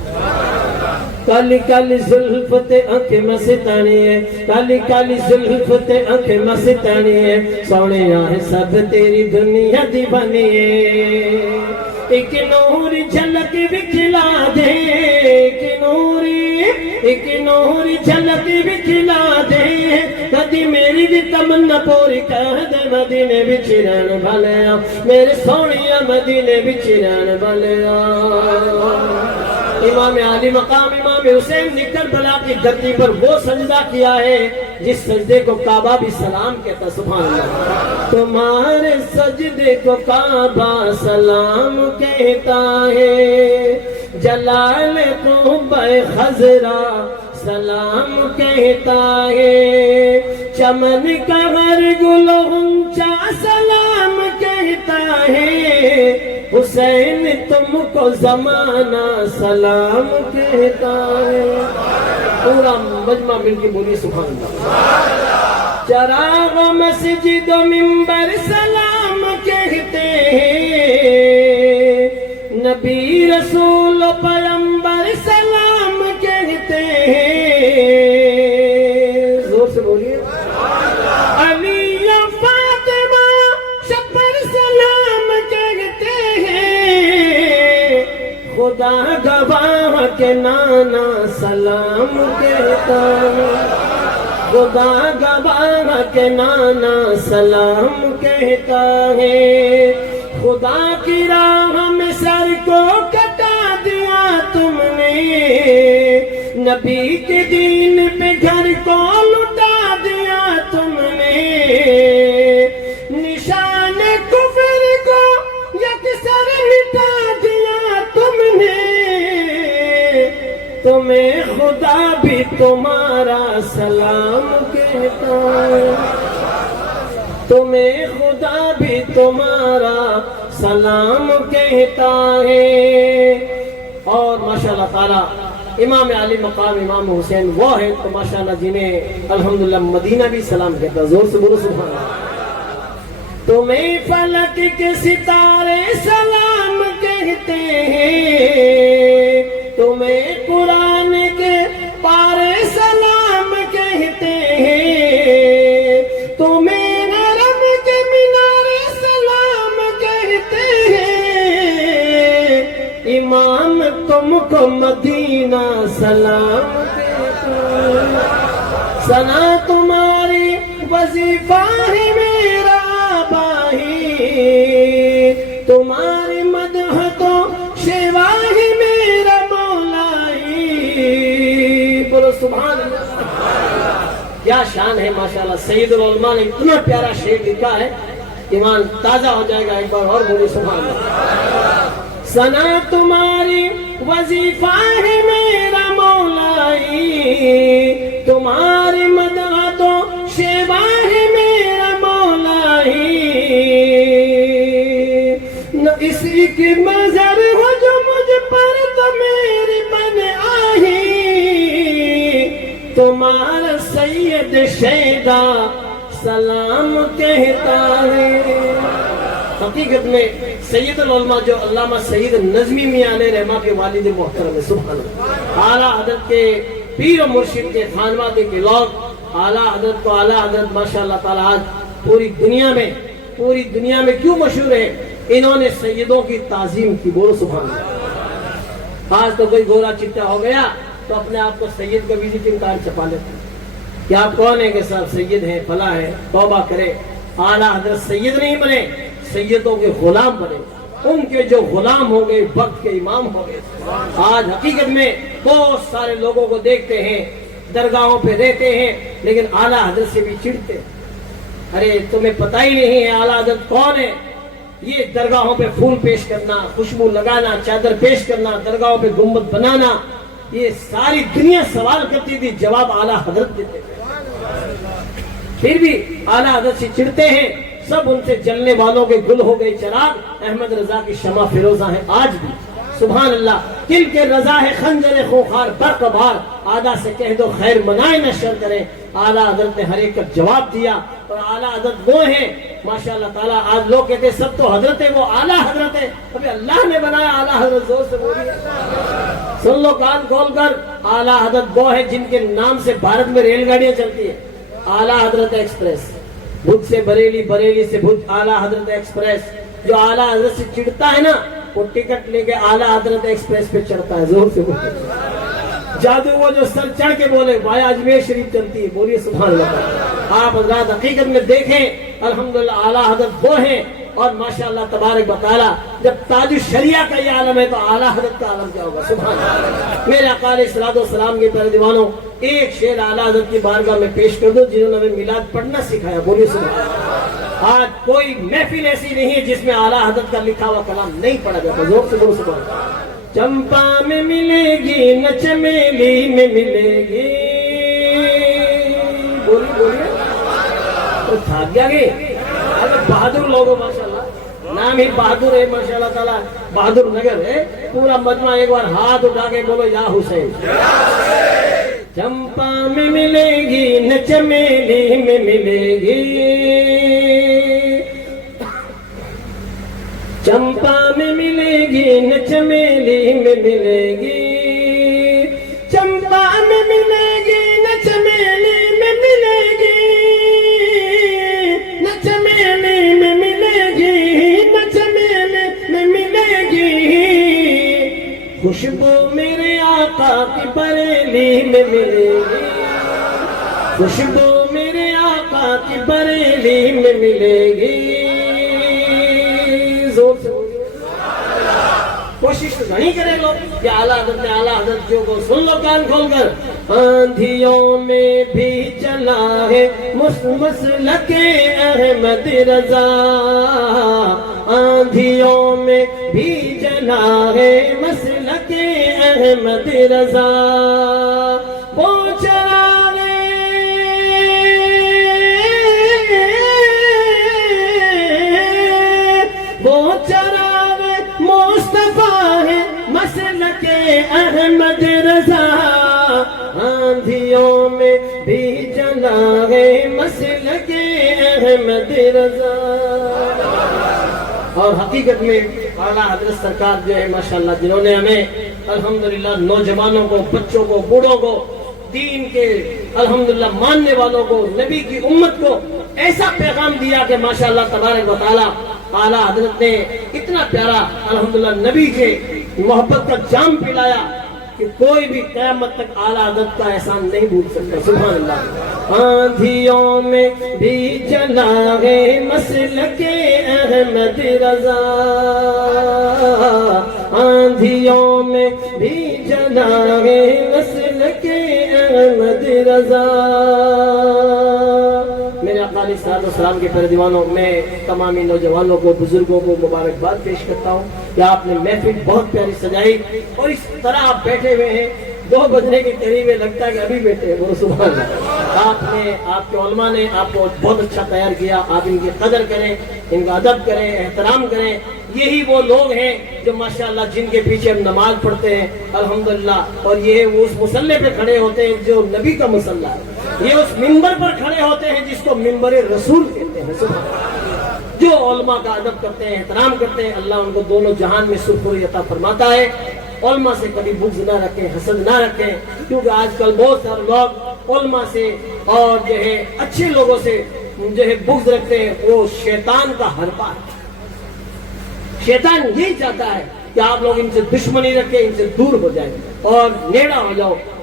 کالی کالی زلف تے آنکھیں مستانی ہے، کالی کالی زلف تے آنکھیں مستانی ہے، سونیا ہے سب تیری دنیا دیوانی ہے. ایک نور جھلک بکھلا دے، ایک نور جھلک بکھلا دے کدی میری بھی تمنا پوری کر دے مدینے بچ رہن والے میرے سونیا مدینے بچ رہن والے. امام علی مقام امام حسین نے کربلا کی دھرتی پر وہ سجدہ کیا ہے جس سجدے کو کعبہ بھی سلام کہتا. سبحان اللہ. تمہارے سجدے کو کعبہ سلام کہتا ہے، جلال قبہ خضرا سلام کہتا ہے، چمن کا ہر گل غنچہ سلام کہتا ہے، حسین تم کو زمانہ سلام کہتا ہے. پورا مجمع مل کے بولی سبحان اللہ. چراغ مسجد و منبر سلام کہتے ہیں، نبی رسول و پیغمبر سلام کہتے ہیں. زور سے بولیے. علی و فاطمہ شبر سلام کہتے ہیں، خدا گواہ کے نانا سلام کہتا ہے، خدا گواہ کے نانا سلام کہتا ہے. خدا کی راہ میں سر کو کٹا دیا تم نے، نبی کے دین پہ گھر کو لٹا دیا تم نے، نشان کفر کو یکسر مٹا دیا تم نے. تمہیں خدا بھی تمہارا سلام کہتا ہے، تمہیں خدا بھی تمہارا سلام کہتا ہے. اور ماشاءاللہ تعالی امام علی مقام امام حسین وہ ہے تو ماشاءاللہ جنہیں الحمدللہ مدینہ بھی سلام کہتا. زور سے بولو سبحان اللہ. تمہیں فلک کے ستارے سلام کہتے ہیں، تمہیں قرآن کے پارے سلام کہتے ہیں، تمہیں نرم کے مینارے سلام کہتے ہیں، امام تم کو مدینہ سلام کہتا ہے. ثنا تمہاری وظیفہ ہے میرا آبائی، تمہاری مدح تو شیوا ہے میرا مولائی. بولو سبحان اللہ. کیا شان ہے ماشاءاللہ. سید العلماء نے اتنا پیارا شعر لکھا ہے، ایمان تازہ ہو جائے گا. ایک بار اور بولو سبحان اللہ. ثنا تمہاری وظیفہ ہے میرا مولائی، تمہاری مدح تو شیوا ہے میرا مولائی. نہ اسی کی مظہر ہو جو مجھ پر تو میری بن آئی، تمہارا سید شیدا سلام کہتا ہے. حقیقت میں سید العلماء جو علامہ سید نظمی میاں علیہ رحمہ کے والد محترم ہے. سبحان اللہ. اعلیٰ حضرت کے پیر و مرشد کے خانوادے کے لوگ اعلیٰ حضرت کو اعلیٰ حضرت ماشاءاللہ تعالیٰ آج پوری دنیا میں کیوں مشہور ہے؟ انہوں نے سیدوں کی تعظیم کی. بولو سبحان اللہ. آج تو کوئی گورا چٹا ہو گیا تو اپنے آپ کو سید کا وزٹنگ کارڈ چھپا لیتے ہیں کہ آپ کون ہیں کہ صاحب سید ہیں فلاں ہیں. توبہ کرے. اعلیٰ حضرت سید نہیں بنے, سیدوں کے غلام بنے. ان کے جو غلام ہو گئے وقت کے امام ہو گئے. آج حقیقت میں بہت سارے لوگوں کو دیکھتے ہیں درگاہوں پہ رہتے ہیں لیکن اعلیٰ حضرت سے بھی چڑھتے ہیں. ارے تمہیں پتہ ہی نہیں ہے اعلیٰ حضرت کون ہے. یہ درگاہوں پہ پھول پیش کرنا, خوشبو لگانا, چادر پیش کرنا, درگاہوں پہ گنبد بنانا, یہ ساری دنیا سوال کرتی تھی, جواب اعلیٰ حضرت دیتے تھے. پھر بھی اعلیٰ حضرت سے چڑھتے ہیں. سب ان سے جلنے والوں کے گل ہو گئے چراغ, احمد رضا کی شمع فیروزہ ہیں آج بھی. سبحان اللہ. کل کے رضا ہے خنجر خوخار برق بار, آدھا سے کہہ دو خیر منائے نہ شر کریں. اعلیٰ حضرت نے ہر ایک کا جواب دیا. اور اعلیٰ حضرت وہ ہیں ماشاء اللہ تعالیٰ. آج لوگ کہتے ہیں سب تو حضرت ہے, وہ اعلیٰ حضرت ہے. ابھی اللہ نے بنایا اعلیٰ حضرت. زور سے بولیے, سن لو کان کھول کر. اعلیٰ حضرت وہ ہے جن کے نام سے بھارت میں ریل گاڑیاں چلتی ہیں. اعلیٰ حضرت ایکسپریس, بھوج سے بریلی, بریلی سے بھوج, اعلیٰ حضرت ایکسپریس. جو اعلیٰ حضرت سے چڑھتا ہے نا وہ ٹکٹ لے کے اعلیٰ حضرت ایکسپریس پہ چڑھتا ہے. زور سے بولیے. جادو وہ جو سر چڑھ کے بولے وایا اجمیر شریف چلتی ہے. بولیے سبحان اللہ. آپ حضرات حقیقت میں دیکھیں الحمدللہ اعلیٰ حضرت وہ ہیں. اور ماشاءاللہ تبارک و تعالیٰ جب تاج الشریعہ کا یہ عالم ہے تو اعلیٰ حضرت کا عالم کیا ہوگا. سبحان اللہ. میرے آقا علیہ الصلوۃ والسلام کے پیارے دیوانوں, ایک شعر اعلیٰ حضرت کی بارگاہ میں پیش کر دو جنہوں نے ہمیں میلاد پڑھنا سکھایا. بولیے سبحان اللہ. آج کوئی محفل ایسی نہیں ہے جس میں اعلیٰ حضرت کا لکھا ہوا کلام نہیں پڑھا جاتا. زور سے بولو سبحان اللہ. چمپا میں ملے گی نہ چمیلی میں ملے گی. بولیے بولیے. تو تھک گیا گے. بہادر لوگوں ماشاءاللہ, نام ہی بہادر ہے ماشاءاللہ تعالیٰ. بہادر نگر ہے. پورا مجمع ایک بار ہاتھ اٹھا کے بولو یا حسین. چمپا میں ملے گی نہ چمیلی میں ملے گی. چمپا میں ملے گی نہ چمیلی میں ملے گی. چمپا میں ملے گی نہ چمیلی میں ملے گی. نہ چمیلی میں ملے گی, نہ چمیلی میں ملے گی. خوشبو میرے آقا کی بریلی میں ملے گی. خوشبو میرے آقا کی بریلی میں ملے گی. زور سے کوشش تو نہیں کرے لوگ کہ اعلیٰ حضرت نے اعلیٰ حضرت کو سن لو کان کھول کر. آندھیوں میں بھی چلا ہے مسلک احمد رضا. آندھیوں میں بھی چلا ہے مسلک احمد رضا. وہ چراغے وہ چراغ مصطفیٰ ہے مسلک احمد رضا. آندھیوں میں بھی جلا ہے مسلک احمد رضا. اور حقیقت میں اعلیٰ حضرت سرکار جو ہے ماشاءاللہ جنہوں نے ہمیں الحمدللہ نوجوانوں کو, بچوں کو, بوڑھوں کو, دین کے الحمدللہ ماننے والوں کو, نبی کی امت کو ایسا پیغام دیا کہ ماشاءاللہ تبارک و تعالیٰ اعلیٰ حضرت نے اتنا پیارا الحمدللہ نبی کے محبت کا جام پلایا کہ کوئی بھی قیامت تک اعلیٰ حضرت کا احسان نہیں بھول سکتا. سبحان اللہ. آندھیوں میں بھی چلا ہے مسلک احمد رضا. آندھیوں میں بھی چلا ہے مسلک احمد رضا. میرے آقا علیہ الصلوۃ والسلام کے پیارے دیوانوں, میں تمامی نوجوانوں کو, بزرگوں کو مبارکباد پیش کرتا ہوں کہ آپ نے محفل بہت پیاری سجائی. اور اس طرح آپ بیٹھے ہوئے ہیں 2 بجنے کے قریب, لگتا ہے کہ ابھی بیٹھے ہیں. بولو سبحان اللہ. آپ نے, آپ کے علماء نے آپ کو بہت اچھا تیار کیا. آپ ان کی قدر کریں, ان کا ادب کریں, احترام کریں. یہی وہ لوگ ہیں جو ماشاءاللہ جن کے پیچھے ہم نماز پڑھتے ہیں الحمدللہ. اور یہ وہ اس مصلے پہ کھڑے ہوتے ہیں جو نبی کا مصلہ ہے. یہ اس منبر پر کھڑے ہوتے ہیں جس کو منبر رسول کہتے ہیں. سبحان اللہ. جو علماء کا ادب کرتے ہیں, احترام کرتے ہیں, اللہ ان کو دونوں جہان میں سرخری عطا فرماتا ہے. علماء سے کبھی بغض نہ رکھیں, حسد نہ رکھیں, کیونکہ آج کل بہت سارے لوگ علماء سے اور جو ہے اچھے لوگوں سے جو ہے بغض رکھتے ہیں. وہ شیطان کا حربہ ہے. شیطان یہی چاہتا ہے کہ آپ لوگ ان سے دشمنی رکھیں, ان سے دور ہو جائیں اور نیڑا ہو جاؤ.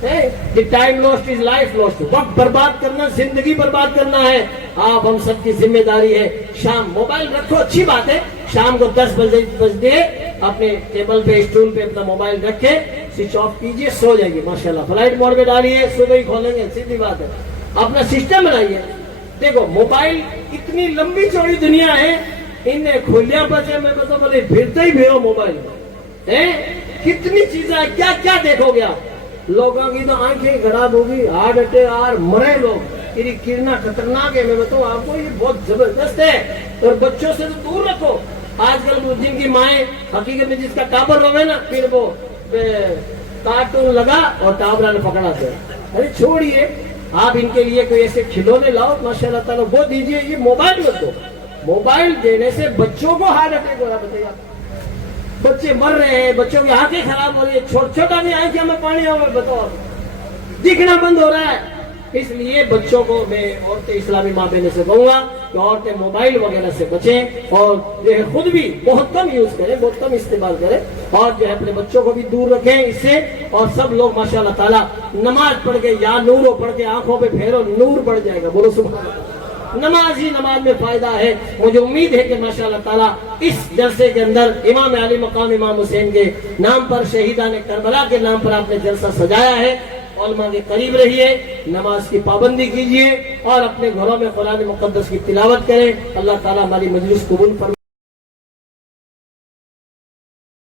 Time last is life last. وقت برباد کرنا زندگی برباد کرنا ہے. آپ ہم سب کی ذمہ داری ہے. شام موبائل رکھو, اچھی بات ہے. شام کو 10 بجے اپنے ٹیبل پہ اسٹول پہ اپنا موبائل رکھے, سوئچ آف کیجئے, سو جائیے. ماشاءاللہ فلائٹ موڈ پہ ڈالیے, صبح ہی کھولیں گے, سیدھی بات ہے. اپنا سسٹم بنائیے. دیکھو موبائل اتنی لمبی چوڑی دنیا ہے, ان نے کھولیا بچے میں بتا بولے پھرتے ہی پھرو موبائل میں. کتنی چیزیں کیا کیا دیکھو گیا. لوگوں کی تو آنکھیں خراب ہوگی, ہارٹ اٹیک اور مرے لوگ. یہ کرنا خطرناک ہے. میں بتاؤں آپ کو, یہ بہت زبردست ہے. اور بچوں سے تو دور رکھو. آج کل جن کی مائیں حقیقت میں جس کا ٹاپر ہوگا نا, پھر وہ کارٹون لگا اور ٹاپرا نے پکڑا دے. ارے چھوڑیے, آپ ان کے لیے کوئی ایسے کھلونے لاؤ ماشاء اللہ تعالیٰ, وہ دیجیے. یہ موبائل مت دو. موبائل دینے سے بچوں کو ہارٹ اٹیک ہو رہا. بتائیے آپ, بچے مر رہے ہیں, بچوں کی آنکھیں خراب ہو رہی ہے. چھوٹا نہیں آنکھیں میں پانی آ رہا, بتاؤ دکھنا بند ہو رہا ہے. اس لیے بچوں کو میں عورتیں اسلامی ماں بہنوں سے کہوں گا کہ عورتیں موبائل وغیرہ سے بچیں, اور جو ہے خود بھی بہت کم یوز کریں, بہت کم استعمال کریں, اور جو ہے اپنے بچوں کو بھی دور رکھیں اس سے. اور سب لوگ ماشاء اللہ تعالیٰ نماز پڑھ کے یا نورو پڑھ کے آنکھوں پہ پھیرو, نور بڑھ جائے گا. بولو سبحان اللہ. نماز ہی نماز میں فائدہ ہے. مجھے امید ہے کہ ماشاء اللہ تعالیٰ اس جلسے کے اندر امام علی مقام امام حسین کے نام پر, شہیدان کربلا کے نام پر آپ نے جلسہ سجایا ہے. علماء کے قریب رہیے, نماز کی پابندی کیجیے, اور اپنے گھروں میں قرآن مقدس کی تلاوت کریں. اللہ تعالیٰ ہماری مجلس قبول فرمائے.